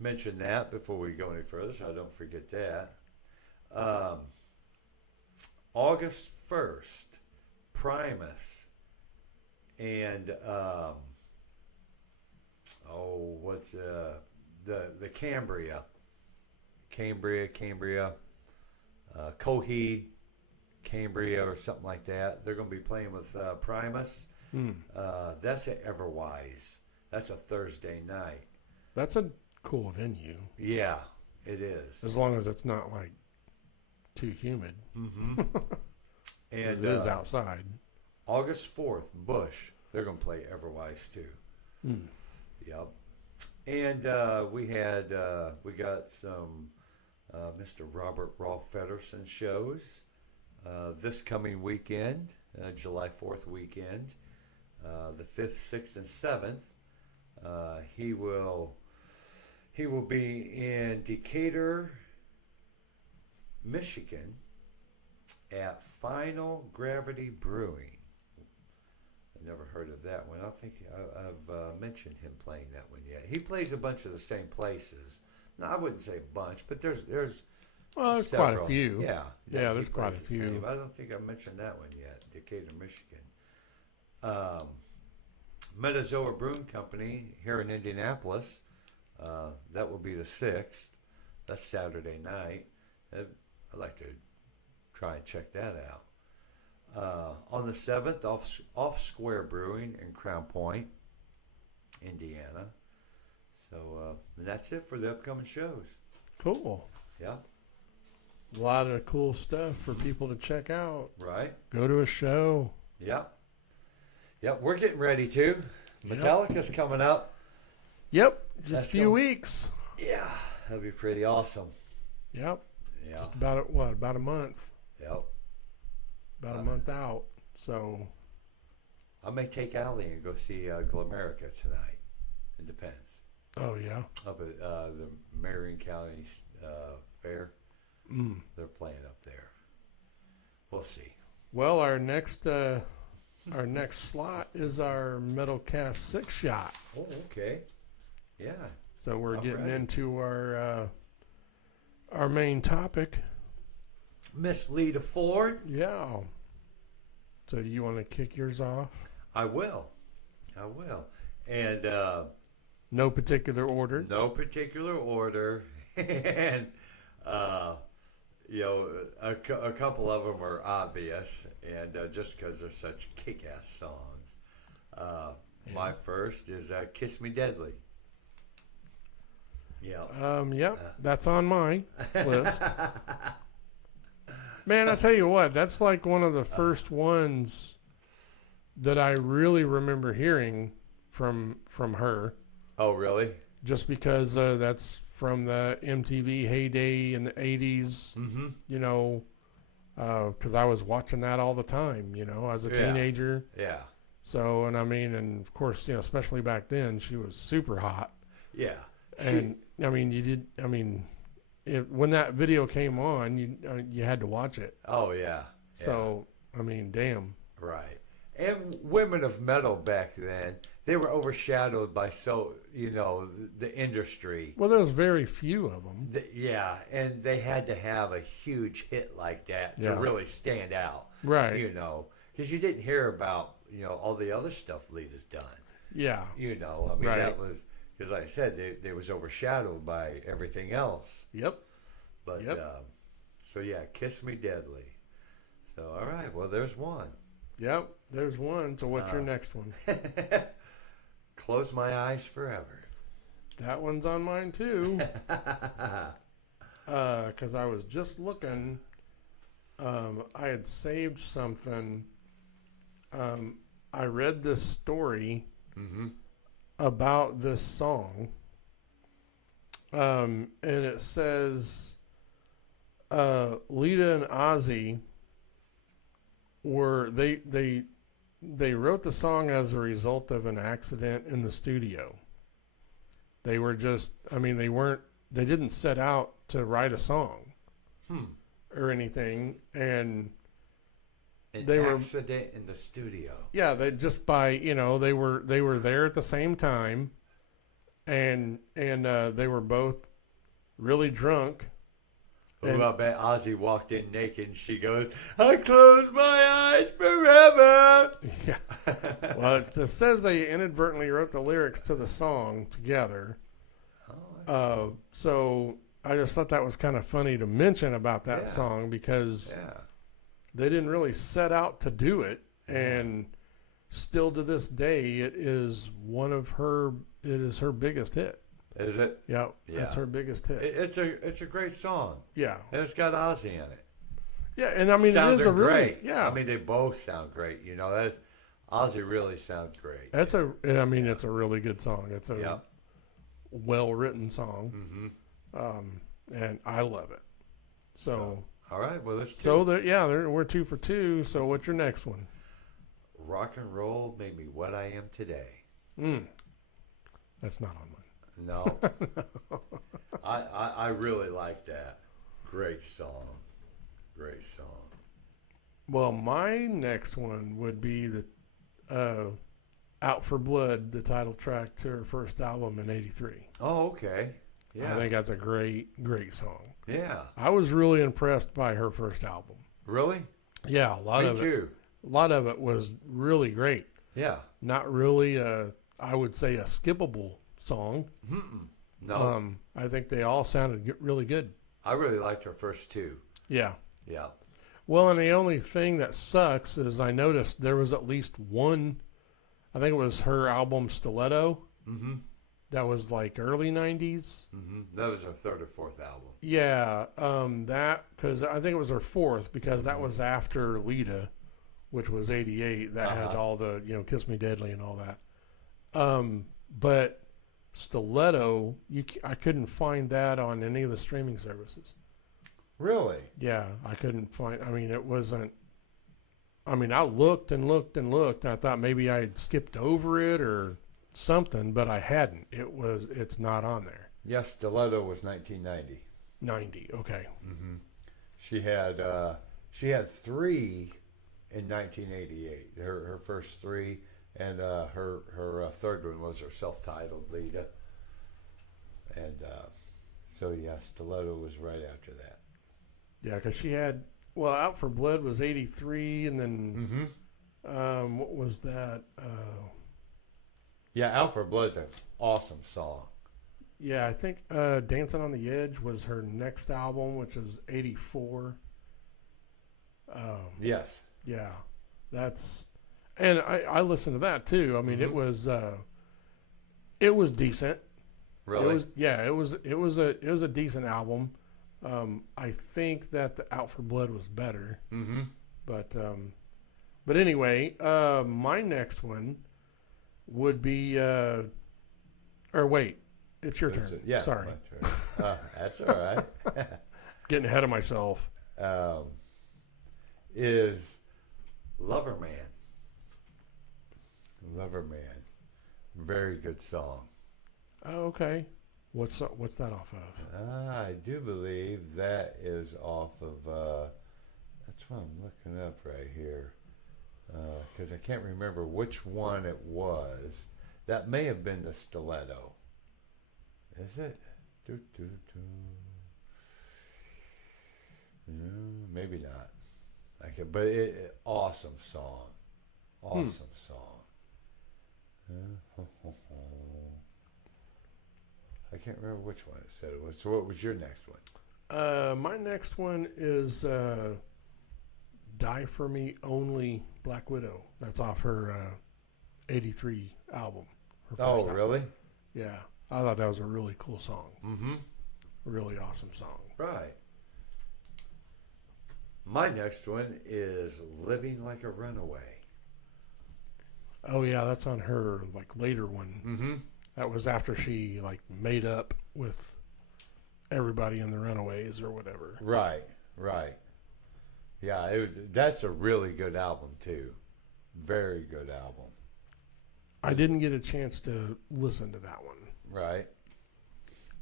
mention that before we go any further, so I don't forget that. August 1st, Primus and what's the Cambria, Coheed, Cambria, or something like that. They're going to be playing with Primus. That's at Everwise. That's a Thursday night. That's a cool venue. Yeah, it is. As long as it's not like too humid. Mm-hmm. And it is outside. August 4th, Bush. They're going to play Everwise too. Yep. And we got some Mr. Robert Rolf Feddersen shows this coming weekend, July 4th weekend, the 5th, 6th, and 7th. He will be in Decatur, Michigan, at Final Gravity Brewing. I've never heard of that one. I think I've mentioned him playing that one yet. He plays a bunch of the same places. No, I wouldn't say a bunch, but there's Well, there's several. quite a few. Yeah. Yeah, he there's quite a plays the same. few. I don't think I mentioned that one yet. Decatur, Michigan. Metazoa Brewing Company here in Indianapolis. That will be the 6th. That's Saturday night. I'd like to try and check that out. On the 7th, off Square Brewing in Crown Point, Indiana. So and that's it for the upcoming shows. Cool. Yeah. A lot of cool stuff for people to check out. Right. Go to a show. Yep. Yep. We're getting ready to. Metallica's coming up. Yep. Just That's a few weeks. Yeah. That'll be pretty awesome. Yep. Yeah. Just about about a month. Yep. About a month out. So I may take Allie and go see Glamerica tonight. It depends. Oh yeah. Up at the Marion County Fair. They're playing up there. We'll see. Well, our next slot is our Metalcast 6 shot. Oh, okay. Yeah. So we're getting right. into our main topic. Miss Lita Ford. Yeah. So do you want to kick yours off? I will. And No particular order. no particular order. And a couple of them are obvious, and just because they're such kick-ass songs. My first is "Kiss Me Deadly." Yeah. That's on my list. Man, I tell you what, that's like one of the first ones that I really remember hearing from her. Oh, really? Just because that's from the MTV heyday in the 80s, you know, because I was watching that all the time, you know, as a teenager. Yeah. So, and I mean, and of course, you know, especially back then, she was super hot. Yeah. And I mean, when that video came on, you had to watch it. Oh, yeah. So, I mean, damn. Right. And women of metal back then, they were overshadowed by the industry. Well, there's very few of them. And they had to have a huge hit like that to really stand out. Right. You know, because you didn't hear about, all the other stuff Lita's done. Yeah. That was, because like I said, they was overshadowed by everything else. Yep. But, Kiss Me Deadly. So, all right, well, there's one. Yep, there's one. So what's your next one? Close My Eyes Forever. That one's on mine too. Because I was just looking. I had saved something. I read this story about this song. And it says Lita and Ozzy were they wrote the song as a result of an accident in the studio. They were just, they didn't set out to write a song or anything, and they were accident in the studio. Yeah, they just they were there at the same time, and they were both really drunk. Ooh, I bet Ozzy walked in naked and she goes, "I close my eyes forever." Yeah. Well, it says they inadvertently wrote the lyrics to the song together. So I just thought that was kind of funny to mention about that song because they didn't really set out to do it. And still to this day, it is her biggest hit. Is it? Yeah, it's her biggest hit. It's a great song. Yeah, and it's got Ozzy in it. Yeah, and it is a really great. Yeah. They both sound great. That's Ozzy really sounds great. It's a really good song. It's a well written song, and I love it. So all right, well there's two. So we're 2 for 2. So what's your next one? Rock and roll made me what I am today. That's not on mine. No. I really like that. Great song. Well, my next one would be the Out for Blood, the title track to her first album in '83. Oh, okay. Yeah. I think that's a great, great song. Yeah. I was really impressed by her first album. Really? Yeah, a lot Me of it. too. A lot of it was really great. Yeah. Not really, I would say, a skippable song. No. I think they all sounded really good. I really liked her first two. Yeah. Yeah. Well, and the only thing that sucks is I noticed there was at least one. I think it was her album Stiletto. Mm-hmm. That was like early '90s. Mm-hmm. That was her third or fourth album. Yeah, that because I think it was her fourth because that was after Lita, which was '88. That had all the Kiss Me Deadly and all that. But Stiletto, I couldn't find that on any of the streaming services. Really? Yeah, I couldn't find. I mean, it wasn't. I mean, I looked and looked and looked. And I thought maybe I had skipped over it or something, but I hadn't. It's not on there. Yes, Stiletto was 1990. 90. Okay. Mm-hmm. She had three in 1988. Her first three, and her third one was her self-titled Lita. And so yeah, Stiletto was right after that. Yeah, because she had Out for Blood was '83, and then what was that? Yeah, Out for Blood's an awesome song. Yeah, I think Dancing on the Edge was her next album, which is '84. Yes. Yeah, and I listened to that too. I mean, it was decent. Really? It was a decent album. I think that the Out for Blood was better. Mm-hmm. But anyway, my next one would be or wait, it's your turn. Yeah. Sorry. My turn. That's all right. Getting ahead of myself. Is Lover Man. Lover Man. Very good song. Oh, okay. What's that off of? I do believe that is off of, that's what I'm looking up right here. Because I can't remember which one it was. That may have been the Stiletto. Is it? Maybe not. Okay, but awesome song. Awesome song. I can't remember which one it said it was. So what was your next one? My next one is Die For Me Only, Black Widow. That's off her '83 album. Her first album. Really? Yeah. I thought that was a really cool song. Mm-hmm. Really awesome song. Right. My next one is Living Like a Runaway. Oh, yeah, that's on her later one. Mm-hmm. That was after she made up with everybody in the Runaways or whatever. Right. Yeah, that's a really good album too. Very good album. I didn't get a chance to listen to that one. Right.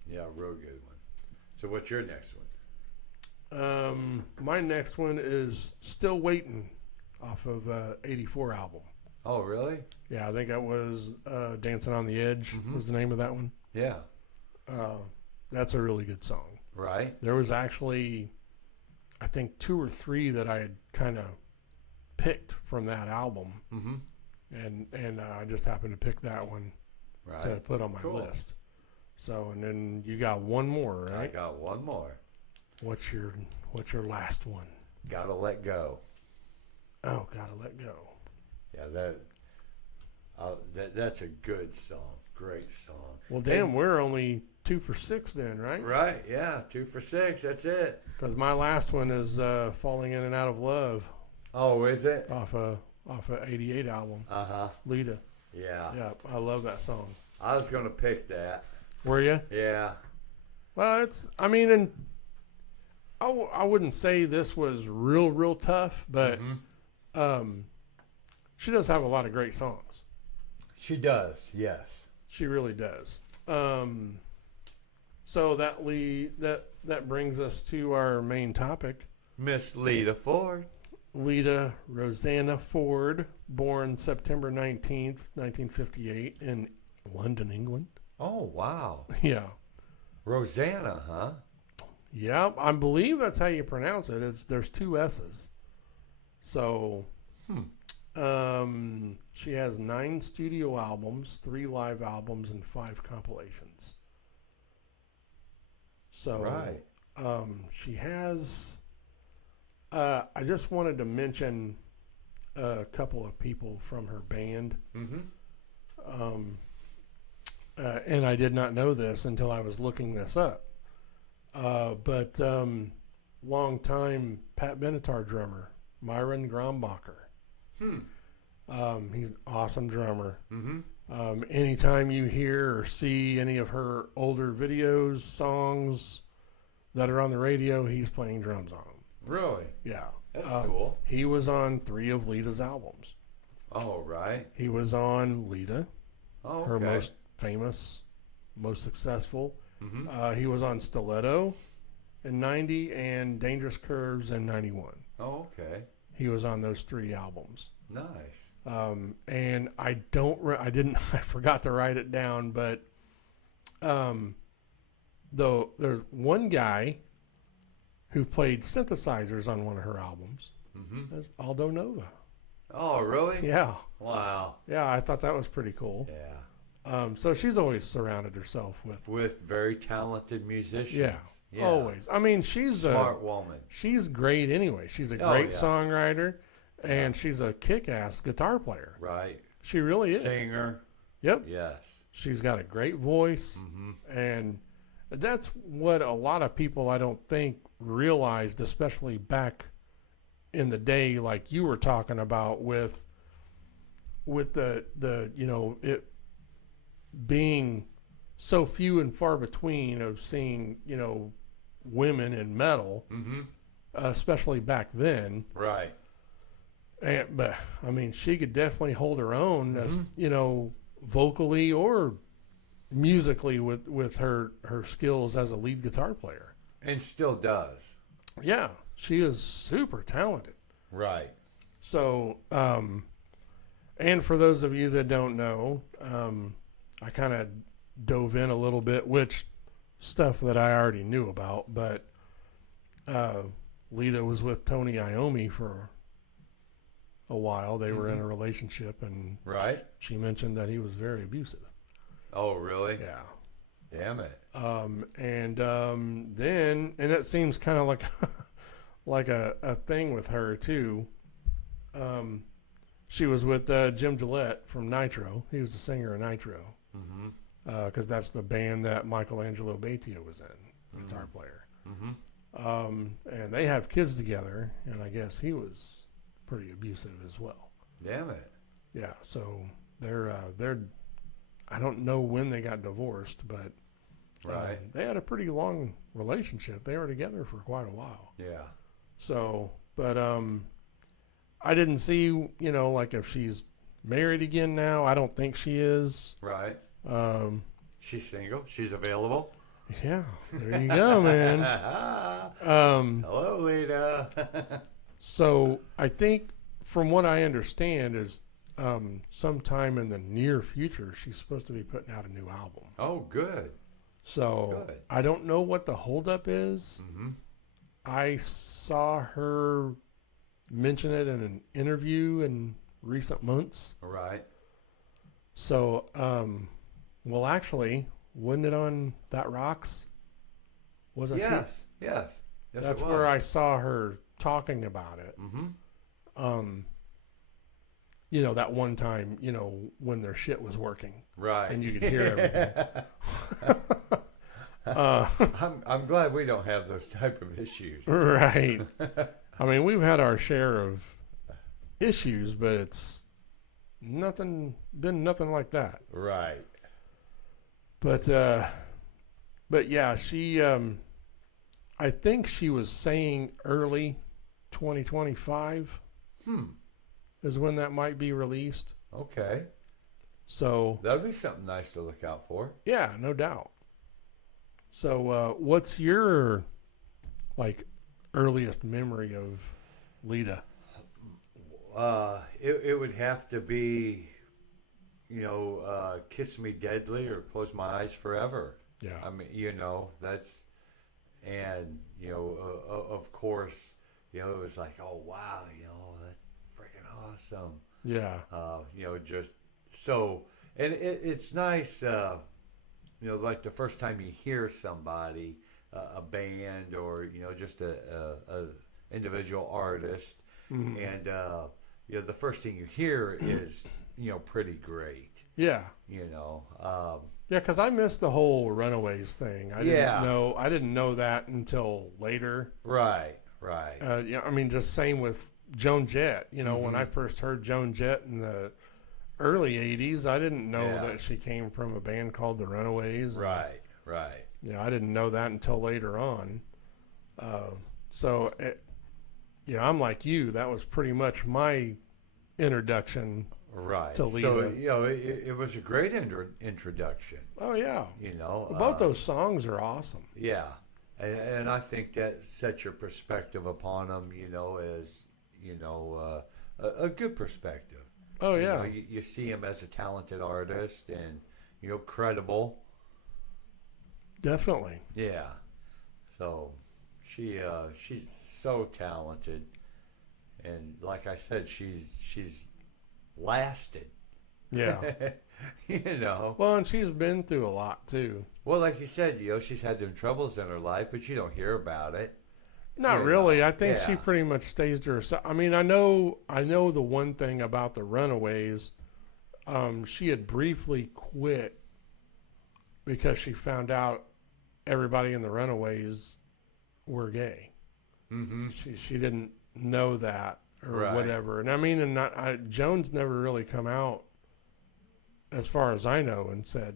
Yeah, real good one. So what's your next one? My next one is Still Waiting off of '84 album. Oh, really? Yeah, I think that was Dancing on the Edge was the name of that one. Yeah. That's a really good song. Right. There was actually, I think, 2 or 3 that I had kind of picked from that album. Mm-hmm. And I just happened to pick that one to put on my list. So, and then you got one more, right? I got one more. What's your last one? Gotta Let Go. Oh, Gotta Let Go. Yeah, that's a good song. Great song. Well, damn, we're only 2 for 6 then, right? Right, yeah. 2 for 6. That's it. Because my last one is Falling In and Out of Love. Oh, is it? Off a '88 album. Uh-huh. Lita. Yeah. Yeah, I love that song. I was going to pick that. Were you? Yeah. Well, and I wouldn't say this was real tough, but she does have a lot of great songs. She does, yes. She really does. So that brings us to our main topic. Miss Lita Ford. Lita Rosanna Ford, born September 19th, 1958 in London, England. Oh, wow. Yeah. Rosanna, huh? Yeah, I believe that's how you pronounce it. There's two S's. So, she has 9 studio albums, 3 live albums, and 5 compilations. So, Right. she has. I just wanted to mention a couple of people from her band. And I did not know this until I was looking this up. But longtime Pat Benatar drummer, Myron Grombacher. He's an awesome drummer. Anytime you hear or see any of her older videos, songs that are on the radio, he's playing drums on them. Really? Yeah. That's cool. He was on 3 of Lita's albums. Oh, right. He was on Lita, Oh, okay. her most famous, most successful. He was on Stiletto in 90 and Dangerous Curves in 91. Oh, okay. He was on those 3 albums. Nice. And I I forgot to write it down, but though there's one guy who played synthesizers on one of her albums. That's Aldo Nova. Oh, really? Yeah. Wow. Yeah, I thought that was pretty cool. Yeah. So she's always surrounded herself with very talented musicians. yeah, always. I mean, she's smart woman. She's great anyway. She's a great songwriter, and she's a kick-ass guitar player. Right. She really is. Singer. Yep. Yes. She's got a great voice, and that's what a lot of people I don't think realized, especially back in the day, like you were talking about with the it being so few and far between of seeing women in metal, especially back then. Right. But I mean, she could definitely hold her own, as, vocally or musically with her skills as a lead guitar player. And still does. Yeah, she is super talented. Right. So, and for those of you that don't know, I kind of dove in a little bit, which stuff that I already knew about, but Lita was with Tony Iommi for a while. They were in a relationship, and she mentioned that he was very abusive. Oh, really? Yeah. Damn it. Then it seems kind of like like a thing with her too. She was with Jim Gillette from Nitro. He was the singer of Nitro, because that's the band that Michelangelo Batia was in, guitar player. And they have kids together, and I guess he was pretty abusive as well. Damn it. Yeah, so they're I don't know when they got divorced, but they had a pretty long relationship. They were together for quite a while. Yeah. So, but I didn't see, like if she's married again now. I don't think she is. Right. She's single. She's available. Yeah, there you go, man. Hello, Lita. So I think, from what I understand, is sometime in the near future, she's supposed to be putting out a new album. Oh, good. So Good. I don't know what the holdup is. I saw her mention it in an interview in recent months. Right. So, well, actually, wasn't it on That Rocks? Was it? Yes. Yes. Yes. That's it was. where I saw her talking about it. That one time, when their shit was working. Right. And you could hear everything. I'm glad we don't have those type of issues. Right. I mean, we've had our share of issues, but it's been nothing like that. Right. But yeah, she, I think she was saying early 2025 is when that might be released. Okay. So That'll be something nice to look out for. yeah, no doubt. So what's your earliest memory of Lita? It would have to be, Kiss Me Deadly or Close My Eyes Forever. Yeah. I mean, and of course, it was like, oh wow, that's freaking awesome. Yeah. Just so, and it's nice, like the first time you hear somebody, a band, or just a individual artist, Mhm. and the first thing you hear is pretty great. Yeah. Yeah, because I missed the whole Runaways thing. I didn't know that until later. Right. I mean, just same with Joan Jett. When I first heard Joan Jett in the early '80s, I didn't know that she came from a band called the Runaways. Right. I didn't know that until later on. So, I'm like you. That was pretty much my introduction. Right. To Lita. So, it was a great introduction. Oh, yeah. Both Both those songs are awesome. Yeah. And I think that sets your perspective upon them, as, a good perspective. Oh, yeah. You see him as a talented artist and, credible. Definitely. Yeah. So she's so talented. And like I said, she's lasted. Yeah. Well, and she's been through a lot too. Well, like you said, she's had them troubles in her life, but you don't hear about it. Not really. I think she pretty much stays to herself. I mean, I know the one thing about the Runaways. She had briefly quit because she found out everybody in the Runaways were gay. Mm-hmm. She didn't know that or whatever. And I mean, Joan's never really come out, as far as I know, and said,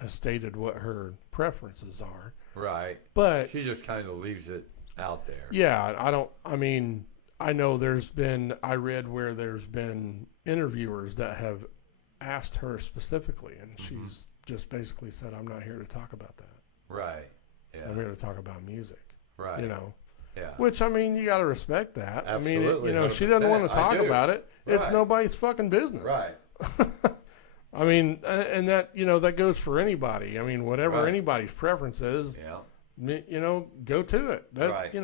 has stated what her preferences are. Right. But she just kind of leaves it out there. Yeah, I know I read where there's been interviewers that have asked her specifically, and she's just basically said, I'm not here to talk about that. Right. Yeah. I'm here to talk about music. Right. Yeah. Which, I mean, you got to respect that. Absolutely. I mean, she doesn't want to talk about it. It's Right. nobody's fucking business. Right. I mean, and that, that goes for anybody. I mean, whatever Right. anybody's preference is, go to it. That, Right.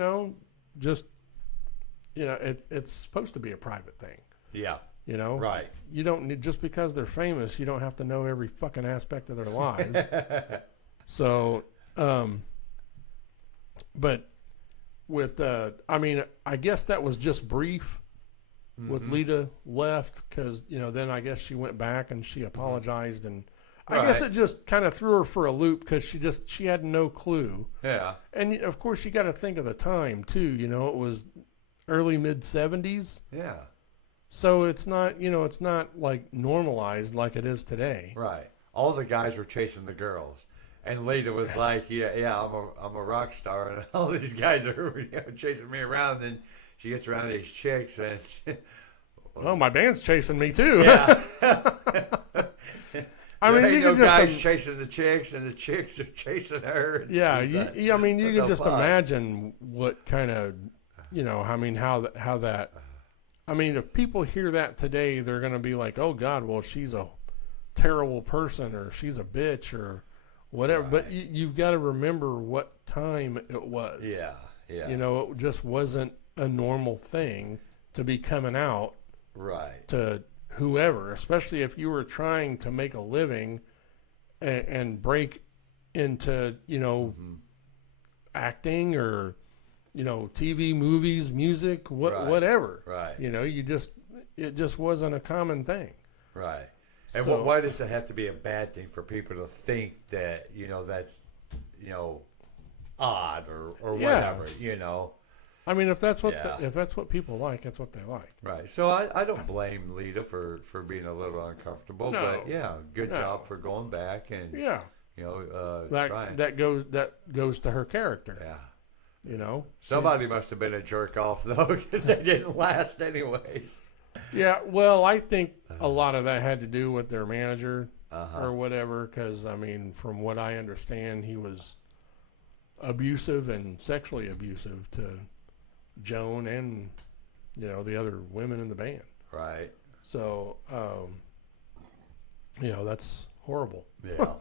it's supposed to be a private thing. Yeah. Right. You don't need, just because they're famous, you don't have to know every fucking aspect of their lives. So, but with, I guess that was just brief with Lita left, because, then I guess she went back and she apologized, and I guess it just kind of threw her for a loop, because she had no clue. Yeah. And of course you got to think of the time too, it was early mid 70s. Yeah. So it's not, it's not like normalized like it is today. Right. All the guys were chasing the girls, and Lita was like, "Yeah, I'm a rock star," and all these guys are chasing me around. And she gets around these chicks, and well, my band's chasing me too. Yeah. I mean, you can just guys chasing the chicks, and the chicks are chasing her. Yeah, you can just imagine what kind of, how that. I mean, if people hear that today, they're going to be like, "Oh God, well, she's a terrible person, or she's a bitch, or whatever." Right. But you've got to remember what time it was. Yeah. It just wasn't a normal thing to be coming out to whoever, especially if you were trying to make a living and break into, acting or, TV, movies, music, whatever. Right. It just wasn't a common thing. Right. And why does it have to be a bad thing for people to think that, that's, odd or whatever, I mean, if that's what people like, that's what they like. Right. So I don't blame Lita for being a little uncomfortable, but good job for going back and trying. That goes to her character. Yeah. Somebody must have been a jerk off though, because they didn't last anyways. Yeah. Well, I think a lot of that had to do with their manager or whatever, because I mean, from what I understand, he was abusive and sexually abusive to Joan and the other women in the band. Right. So that's horrible. Yeah.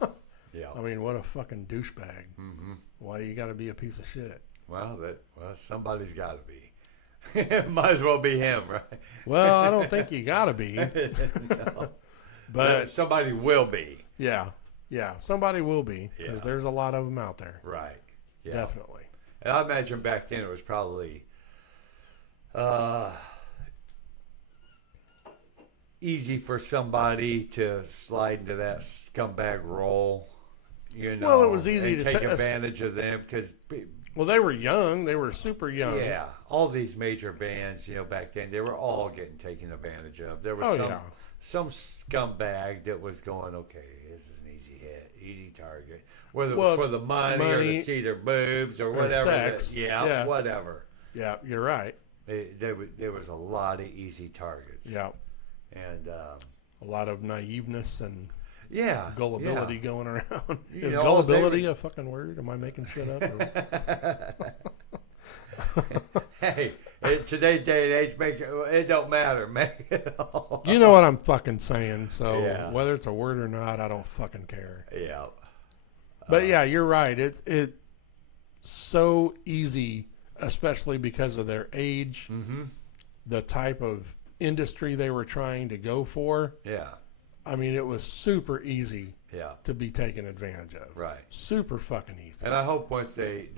Yeah. I mean, what a fucking douchebag. Mm-hmm. Why do you got to be a piece of shit? Well, somebody's got to be. Might as well be him, right? Well, I don't think you got to be. No. But somebody will be. yeah, somebody will be because Yeah. there's a lot of them out there. Right. Yeah. Definitely. And I imagine back then it was probably easy for somebody to slide into that scumbag role. You know, Well, it was easy and to take advantage of them because. Well, they were young. They were super young. Yeah, all these major bands, back then, they were all getting taken advantage of. There was some scumbag that was going, okay, this is an easy hit, easy target. Whether it was for the money or to see their boobs or whatever. Sex. Yeah, whatever. Yeah, you're right. There was a lot of easy targets. Yeah. And a lot of naiveness and gullibility yeah. going around. You Is know, gullibility a fucking word? Am I making shit up? Hey, today's day and age, it don't matter. Make it all. You know what I'm fucking saying. So whether it's a word or not, I don't fucking care. Yeah. But yeah, you're right. It's so easy, especially because of their age, the type of industry they were trying to go for. Yeah. I mean, it was super easy to be taken advantage of. Right. Super fucking easy. And I hope once they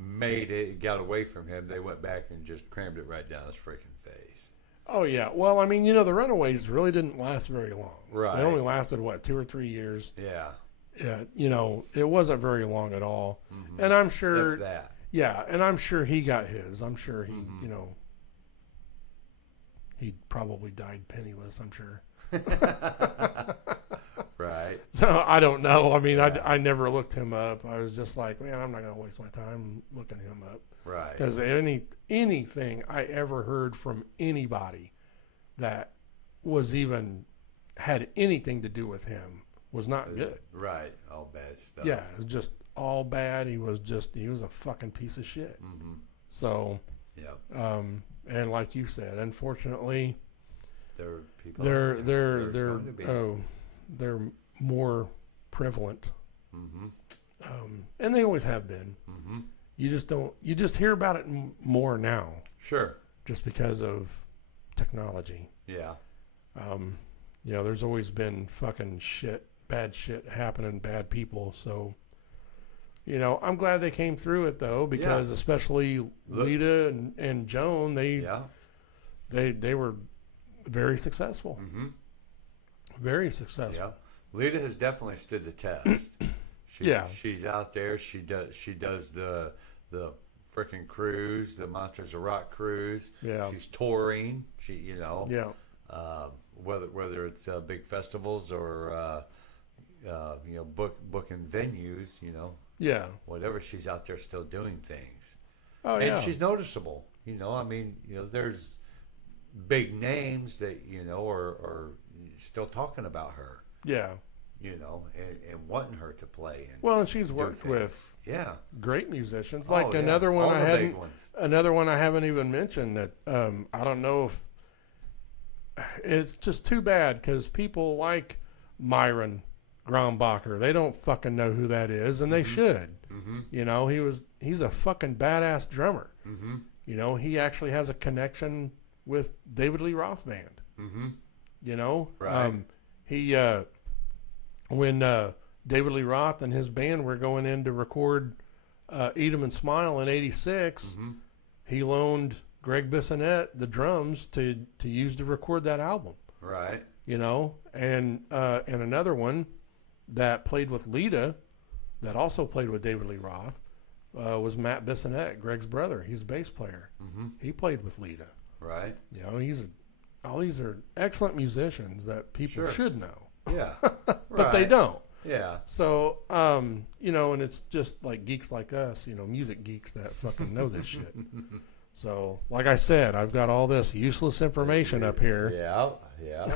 made it, got away from him, they went back and just crammed it right down his freaking face. Oh, yeah. Well, I mean, the Runaways really didn't last very long. Right. They only lasted, 2 or 3 years. Yeah. It wasn't very long at all. Mm-hmm. And I'm sure. If that. Yeah, and I'm sure he got his. I'm sure he, he probably died penniless, I'm sure. Right. So I don't know. I mean, I never looked him up. I was just like, man, I'm not going to waste my time looking him up. Right. Because anything I ever heard from anybody that was even had anything to do with him was not good. Right. All bad stuff. Yeah, it was just all bad. He was a fucking piece of shit. Mm-hmm. So, and like you said, unfortunately, there are people. They're more prevalent, and they always have been. Mm-hmm. You just hear about it more now. Sure. Just because of technology. Yeah. There's always been fucking bad shit happening, bad people. So, I'm glad they came through it though, because especially Lita and Joan, they were very successful. Mm-hmm. Very successful. Yeah. Lita has definitely stood the test. She's out there. She does the freaking cruise, the Monsters of Rock cruise. Yeah. She's touring. Whether it's big festivals or booking venues, Yeah. Whatever, she's out there still doing things. Oh, yeah. And she's noticeable. There's big names that, are still talking about her. Yeah. And wanting her to play. And she's worked with great musicians. Like another one I haven't even mentioned that I don't know if it's just too bad because people like Myron Grombacher, they don't fucking know who that is, and they should. Mm-hmm. He's a fucking badass drummer. Mm-hmm. He actually has a connection with David Lee Roth band. Mm-hmm. Right. When David Lee Roth and his band were going in to record Eat 'Em and Smile in '86, he loaned Greg Bissonette the drums to use to record that album. Right. And another one that played with Lita, that also played with David Lee Roth, was Matt Bissonette, Greg's brother. He's a bass player. Mm-hmm. He played with Lita. Right. All these are excellent musicians that people should know. Yeah. But they don't. Yeah. So, and it's just like geeks like us, music geeks that fucking know this shit. So, like I said, I've got all this useless information up here. Yeah. Yeah.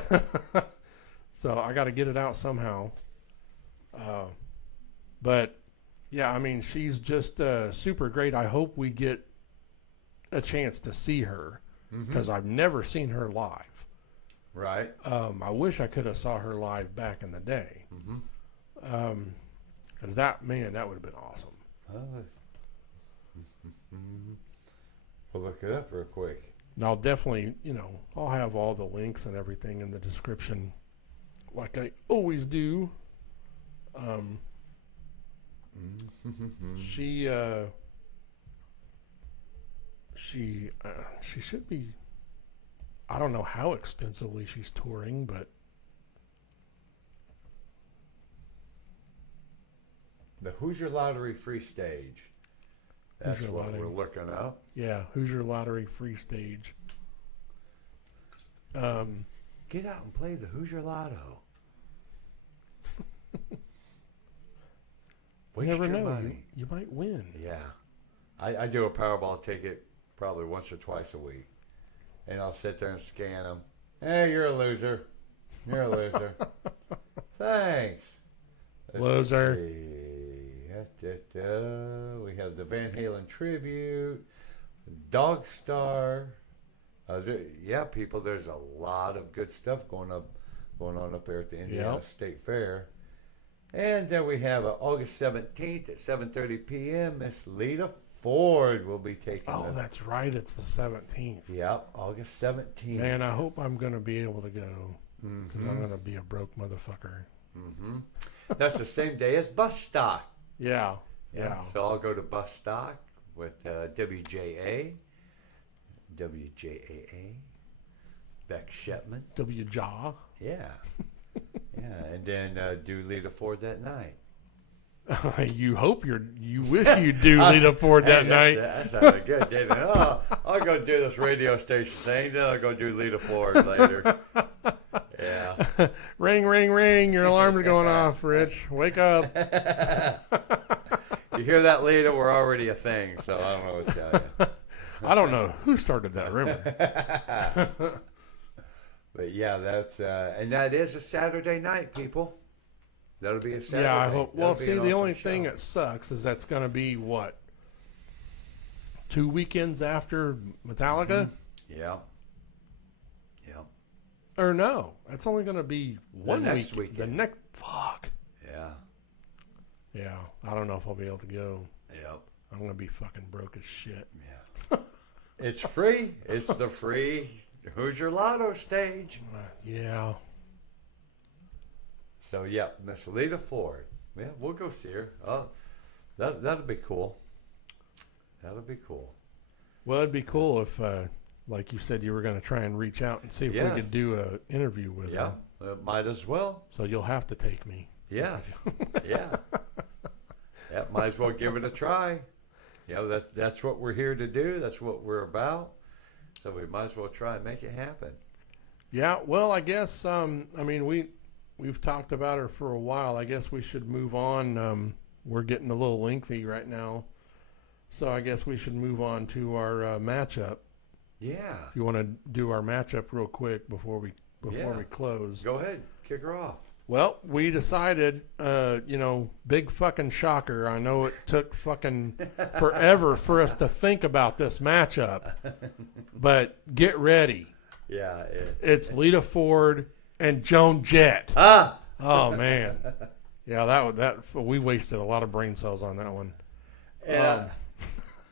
So I got to get it out somehow. But yeah, she's just super great. I hope we get a chance to see her because I've never seen her live. Right. I wish I could have saw her live back in the day. Because that would have been awesome. We'll look it up real quick. And I'll definitely, I'll have all the links and everything in the description, like I always do. She should be. I don't know how extensively she's touring, but The Hoosier Lottery Free Stage. That's Hoosier what Lottery. we're looking up. yeah, Hoosier Lottery Free Stage. Get out and play the Hoosier Lotto. You Waste never your know. money. You might win. Yeah. I do a Powerball ticket probably once or twice a week. And I'll sit there and scan them. Hey, you're a loser. You're a loser. Thanks. Loser. We have the Van Halen tribute, Dog Star. Yeah, people, there's a lot of good stuff going on up there at the Indiana State Fair. And then we have August 17th at 7:30 p.m. Miss Lita Ford will be taking. Oh, that's right. It's the 17th. Yep, August 17th. Man, I hope I'm going to be able to go. Because I'm going to be a broke motherfucker. That's the same day as Bus Stock. Yeah. So I'll go to Bus Stock with WJA, Beck Shepman. W-Jaw. Yeah. Yeah, and then do Lita Ford that night. You wish you do Lita Ford that night. That sounded good, didn't it? Oh, I'll go do this radio station thing, then I'll go do Lita Ford later. Yeah. Ring, ring, ring. Your alarm's going off, Rich. Wake up. You hear that, Lita? We're already a thing, so I don't know what to tell you. I don't know who started that rumor. But yeah, that's and that is a Saturday night, people. That'll be a Saturday. Yeah, I hope. Well, That'll be see, an the awesome only show. thing that sucks is that's going to be what? 2 weekends after Metallica? Yeah. Yeah. Or no, that's only going to be one next week. weekend. The next, fuck. Yeah. Yeah, I don't know if I'll be able to go. Yep. I'm going to be fucking broke as shit. Yeah. It's free. It's the free Hoosier Lotto stage. Yeah. So yeah, Miss Lita Ford. Yeah, we'll go see her. Oh, that'll be cool. That'll be cool. Well, it'd be cool if, like you said, you were going to try and reach out and see if we could do an interview with Yeah, her. might as well. So you'll have to take me. Yes. Yeah. Yeah, might as well give it a try. Yeah, that's what we're here to do. That's what we're about. So we might as well try and make it happen. Yeah, well, I guess, I mean, we've talked about her for a while. I guess we should move on. We're getting a little lengthy right now. So I guess we should move on to our matchup. Yeah. You want to do our matchup real quick before we close? Go ahead. Kick her off. Well, we decided, big fucking shocker. I know it took fucking forever for us to think about this matchup, but get ready. Yeah. It's Lita Ford and Joan Jett. Ah! Oh man. Yeah, we wasted a lot of brain cells on that one. And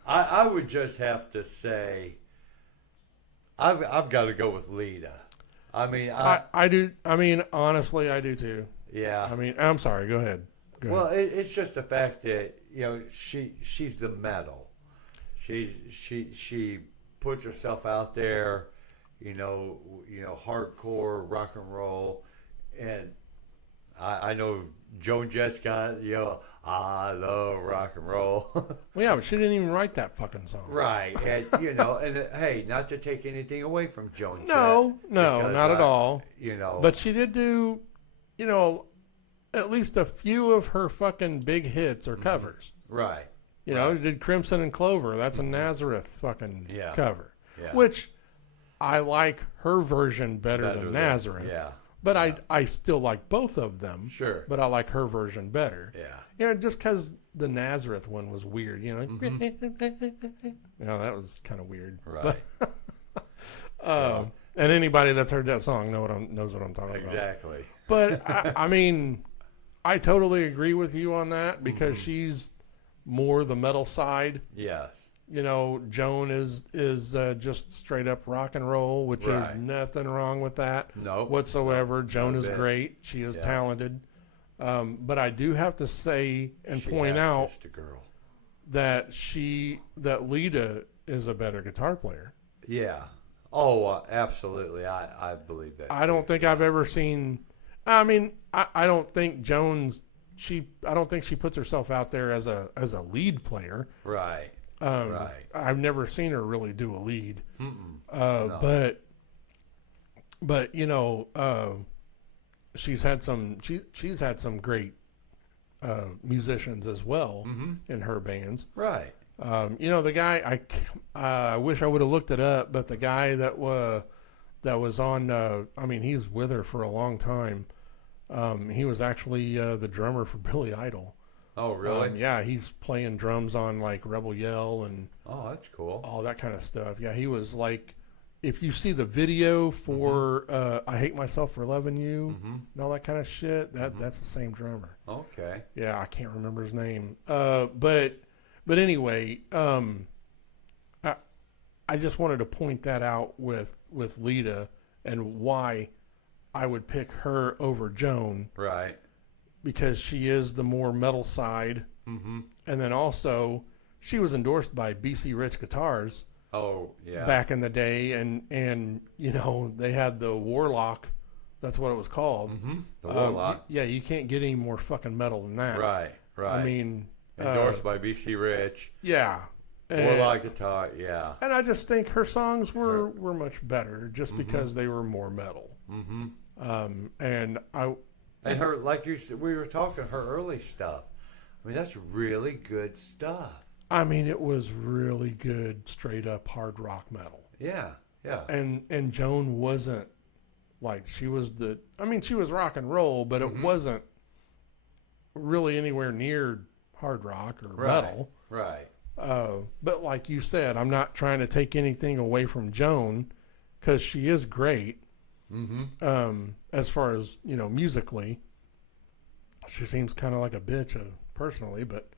I would just have to say, I've got to go with Lita. I mean, I do. I mean, honestly, I do too. Yeah. I mean, I'm sorry. Go ahead. Well, it's just the fact that she's the metal. She puts herself out there, hardcore rock and roll, and I know Joan Jett's got I love rock and roll. Well, yeah, but she didn't even write that fucking song. Right, and hey, not to take anything away from Joan Jett. No, not at all. But she did do, at least a few of her fucking big hits or covers. right. She did Crimson and Clover. That's a Nazareth fucking cover. Yeah. Which I like her version better than Nazareth. Yeah. But I still like both of them. Sure. But I like her version better. Yeah. Just because the Nazareth one was weird. That was kind of weird. Right. But, and anybody that's heard that song knows what I'm talking about. Exactly. But I mean, I totally agree with you on that because she's more the metal side. Yes. You know, Joan is just straight up rock and roll, which Right. is nothing wrong with that Nope. whatsoever. Joan not a is bit. great. She is Yeah. talented. But I do have to say and She point has out kissed a girl. that Lita is a better guitar player. Yeah. Oh, absolutely. I believe that. I don't think I've ever seen. I mean, I don't think Jones. I don't think she puts herself out there as a lead player. Right. Right. I've never seen her really do a lead. No. But you know, she's had some great musicians as well in her bands. Right. You know, the guy I wish I would have looked it up, but the guy that was on. I mean, he's with her for a long time. He was actually the drummer for Billy Idol. Oh, really? Yeah, he's playing drums on like Rebel Yell and Oh, that's cool. all that kind of stuff. Yeah, he was like, if you see the video for I Hate Myself for Loving You and all that kind of shit, that's the same drummer. Okay. Yeah, I can't remember his name. But anyway, I just wanted to point that out with Lita and why I would pick her over Joan. Right. Because she is the more metal side. And then also, she was endorsed by BC Rich Guitars Oh, yeah. back in the day. And you know, they had the Warlock. That's what it was called. The Warlock. Yeah, you can't get any more fucking metal than that. Right. I mean... endorsed by BC Rich. Yeah. Warlock guitar, yeah. And I just think her songs were much better just because they were more metal. And her, like you said, we were talking her early stuff. I mean, that's really good stuff. I mean, it was really good, straight up hard rock metal. Yeah, yeah. And Joan wasn't like she was she was rock and roll, but it wasn't really anywhere near hard rock or metal. Right. But like you said, I'm not trying to take anything away from Joan because she is great. As far as, you know, musically, she seems kind of like a bitch personally, but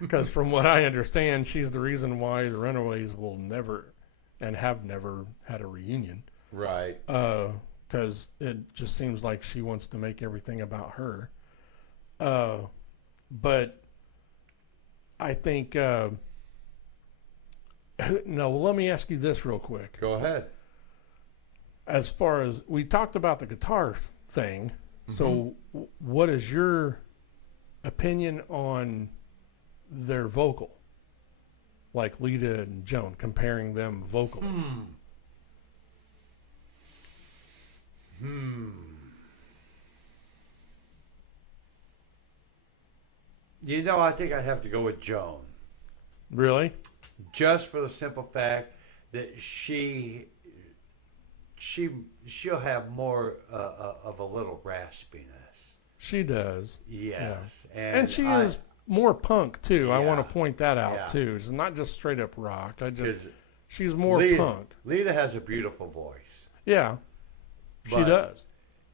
because from what I understand, she's the reason why the Runaways will never and have never had a reunion. Right. Because it just seems like she wants to make everything about her. But I think, no, well, let me ask you this real quick. Go ahead. As far as we talked about the guitar thing, so what is your opinion on their vocal, like Lita and Joan, comparing them vocally? You know, I think I have to go with Joan, Really? just for the simple fact that she'll have more of a little raspiness. She does. Yes, And she is more punk too. I want Yeah. to point that out Yeah. too. It's not just straight up rock. because She's more punk. Lita has a beautiful voice. Yeah. She But- does.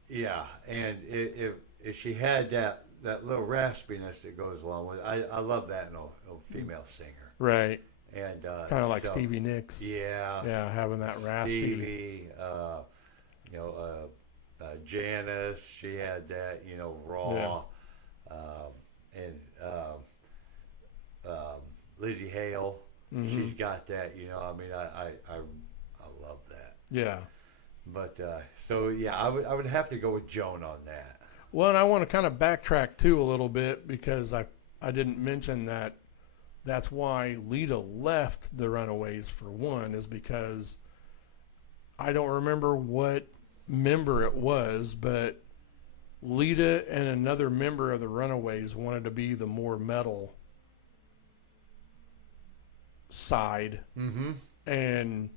Yeah, and if she had that little raspiness that goes along with it, I love that in a female singer. Right. And Kind of like Stevie Nicks. Yeah. Yeah, having that raspy. Stevie, Janice, she had that, raw. And Lizzie Hale, she's got that, I love that. Yeah. But I would have to go with Joan on that. Well, and I want to kind of backtrack too a little bit because I didn't mention that that's why Lita left the Runaways for one, is because I don't remember what member it was, but Lita and another member of the Runaways wanted to be the more metal side, and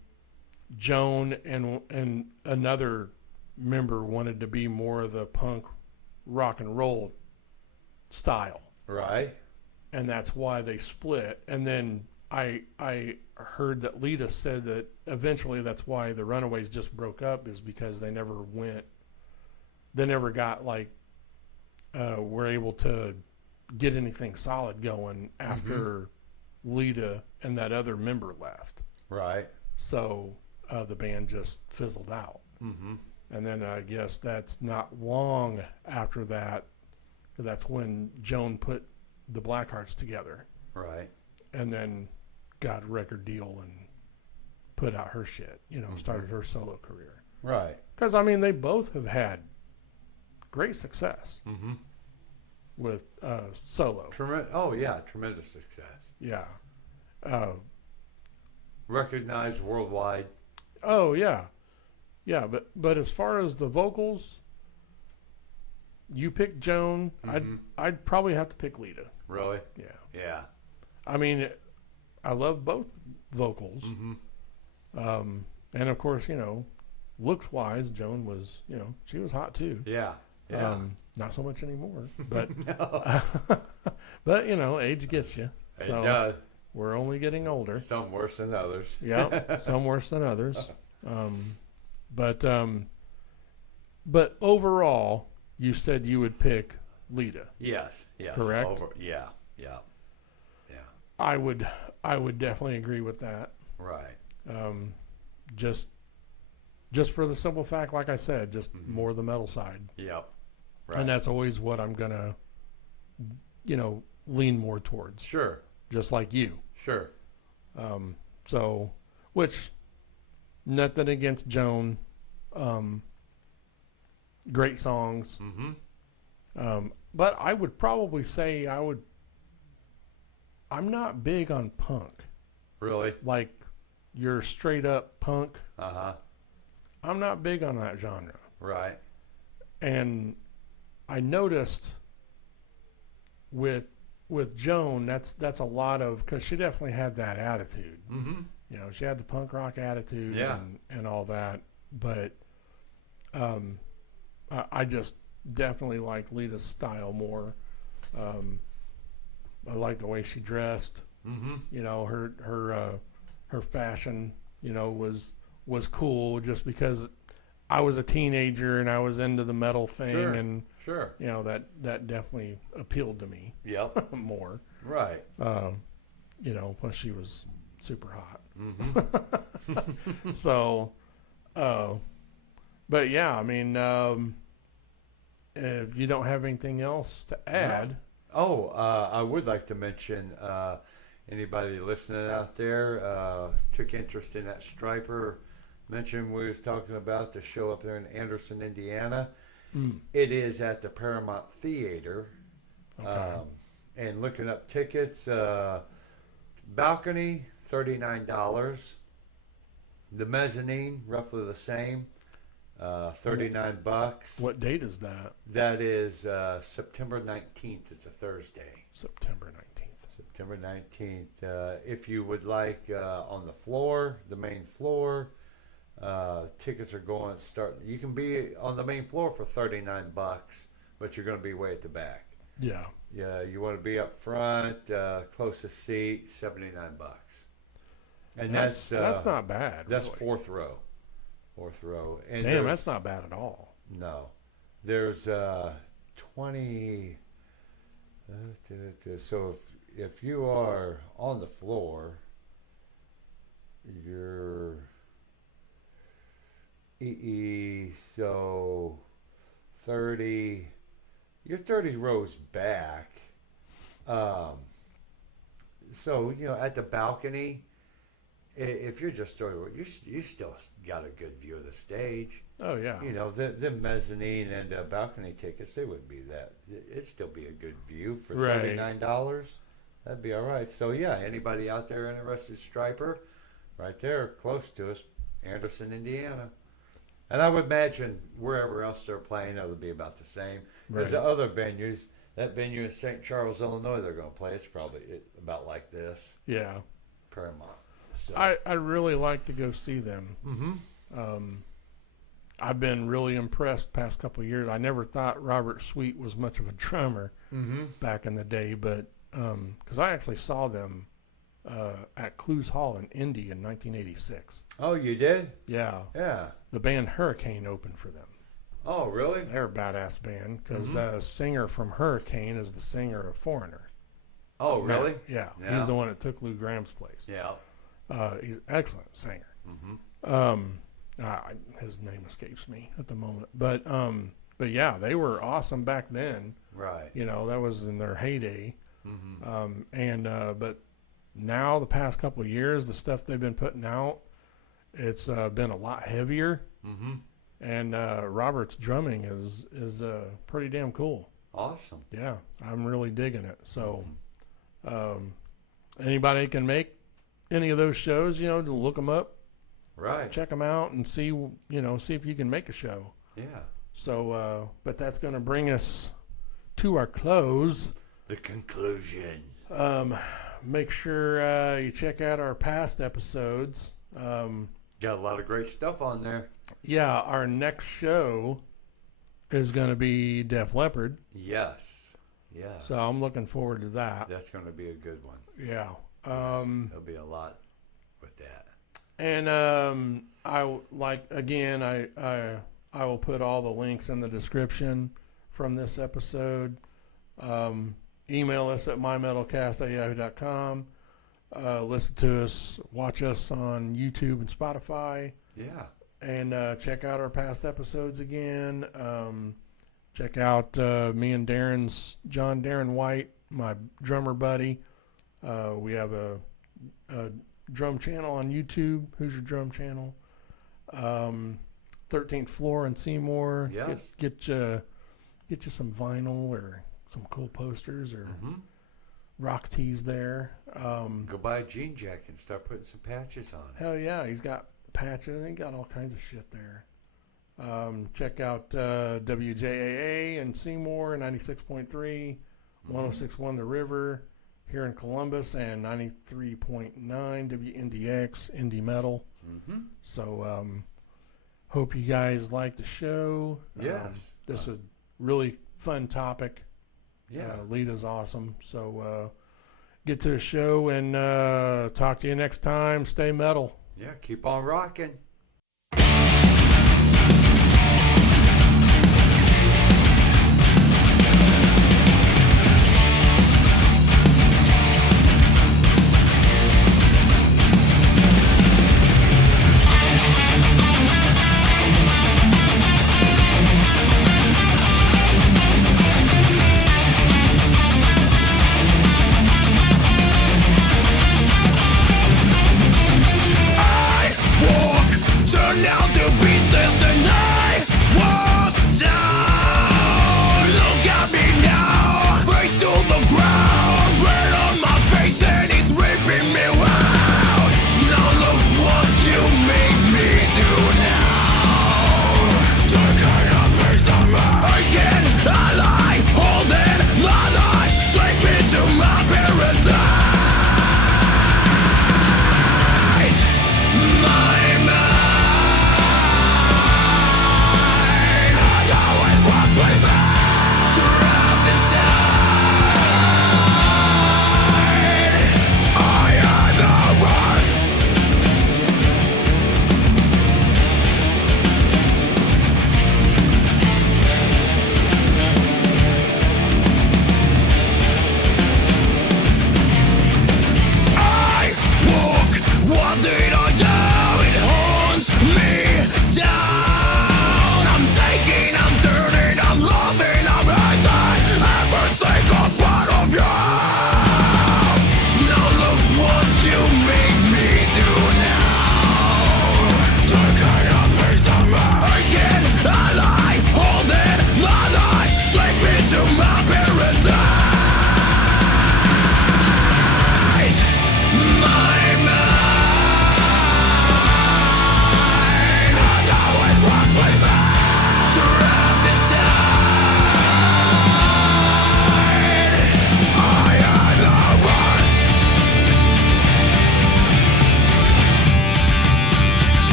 Joan and another member wanted to be more of the punk rock and roll style. Right. And that's why they split. And then I heard that Lita said that eventually that's why the Runaways just broke up, is because they never got like were able to get anything solid going after Lita and that other member left. Right. So the band just fizzled out. Mm-hmm. And then I guess that's not long after that. That's when Joan put the Blackhearts together. Right. And then got a record deal and put out her shit, started her solo career. Right. Because, I mean, they both have had great success with solo. Tremendous success. Yeah. Recognized worldwide. Oh, yeah. Yeah, but as far as the vocals, you pick Joan. I'd probably have to pick Lita. Really? Yeah. Yeah. I mean, I love both vocals. And of course, looks wise, Joan was, she was hot too. Yeah. Yeah. Not so much anymore, but No. but age gets you. It So does. we're only getting older. Some worse than others. Yeah, some worse than others. But overall, you said you would pick Lita. Yes. Yes. Correct? Yeah. Yeah. Yeah. I would definitely agree with that. Right. Just for the simple fact, like I said, just more the metal side. Yep. Right. And that's always what I'm gonna, lean more towards. Sure. Just like you. Sure. So, which, nothing against Joan. Great songs. But I would probably say I'm not big on punk. Really? Like your straight up punk. I'm not big on that genre. Right. And I noticed with Joan, that's a lot of, because she definitely had that attitude. She had the punk rock attitude and all that. But I just definitely like Lita's style more. I like the way she dressed. Her fashion, was cool just because I was a teenager and I was into the metal thing. Sure. That definitely appealed to me. Yep. More. Right. Plus she was super hot. So, but yeah, I mean, if you don't have anything else to add. No. I would like to mention, anybody listening out there, took interest in that Striper mention we was talking about, the show up there in Anderson, Indiana. It is at the Paramount Theater. Okay. And looking up tickets, balcony, $39. The mezzanine, roughly the same, $39. What date is that? That is September 19th. It's a Thursday. September 19th. September 19th. If you would like on the floor, the main floor, tickets are going starting. You can be on the main floor for $39, but you're going to be way at the back. Yeah. Yeah, you want to be up front, closest seat, $79. And that's not bad. That's really. fourth row. Fourth row. And damn, that's not bad at all. No. There's 20. So if you are on the floor, you're so 30. You're 30 rows back. So at the balcony, if you're just 30 rows, you still got a good view of the stage. Oh yeah. The mezzanine and balcony tickets, they wouldn't be that. It'd still be a good view for Right. $39. That'd be all right. So yeah, anybody out there interested, Striper, right there, close to us, Anderson, Indiana. And I would imagine wherever else they're playing, it'll be about the same. Because the other venues, that venue in St. Charles, Illinois, they're going to play, it's probably about like this. Yeah. Paramount. So. I really like to go see them. I've been really impressed past couple of years. I never thought Robert Sweet was much of a drummer back in the day, but because I actually saw them at Clues Hall in Indy in 1986. Oh, you did? Yeah. Yeah. The band Hurricane opened for them. Oh, really? They're a badass band because Mhm. the singer from Hurricane is the singer of Foreigner. Oh, really? Yeah, Yeah. he's the one that took Lou Graham's place. Yeah. He's an excellent singer. Mm-hmm. His name escapes me at the moment, but yeah, they were awesome back then. Right. You know, that was in their heyday. Mm-hmm. But now the past couple of years, the stuff they've been putting out, it's been a lot heavier. Mm-hmm. And Robert's drumming is pretty damn cool. Awesome. Yeah, I'm really digging it. So, anybody can make any of those shows, you know, to look them up, Right. check them out, and see if you can make a show. Yeah. So, but that's going to bring us to our close. The conclusion. Make sure you check out our past episodes. Got a lot of great stuff on there. Yeah, our next show is going to be Def Leppard. Yes. Yeah. So I'm looking forward to that. That's going to be a good one. Yeah. There'll be a lot with that. And I will put all the links in the description from this episode. Email us at mymetalcast@yahoo.com. Listen to us, watch us on YouTube and Spotify. Yeah. And check out our past episodes again. Check out me and John Darren White, my drummer buddy. We have a drum channel on YouTube. Who's your drum channel? 13th Floor in Seymour. Yes. Get you some vinyl or some cool posters or rock tees there. Go buy a jean jacket and start putting some patches on it. Hell yeah, he's got patches. He got all kinds of shit there. Check out WJAA in Seymour, 96.3, 106.1 The River here in Columbus, and 93.9 WNDX Indie Metal. So hope you guys like the show. Yes. This is a really fun topic. Yeah. Lita's awesome. So get to the show and talk to you next time. Stay metal. Yeah. Keep on rocking.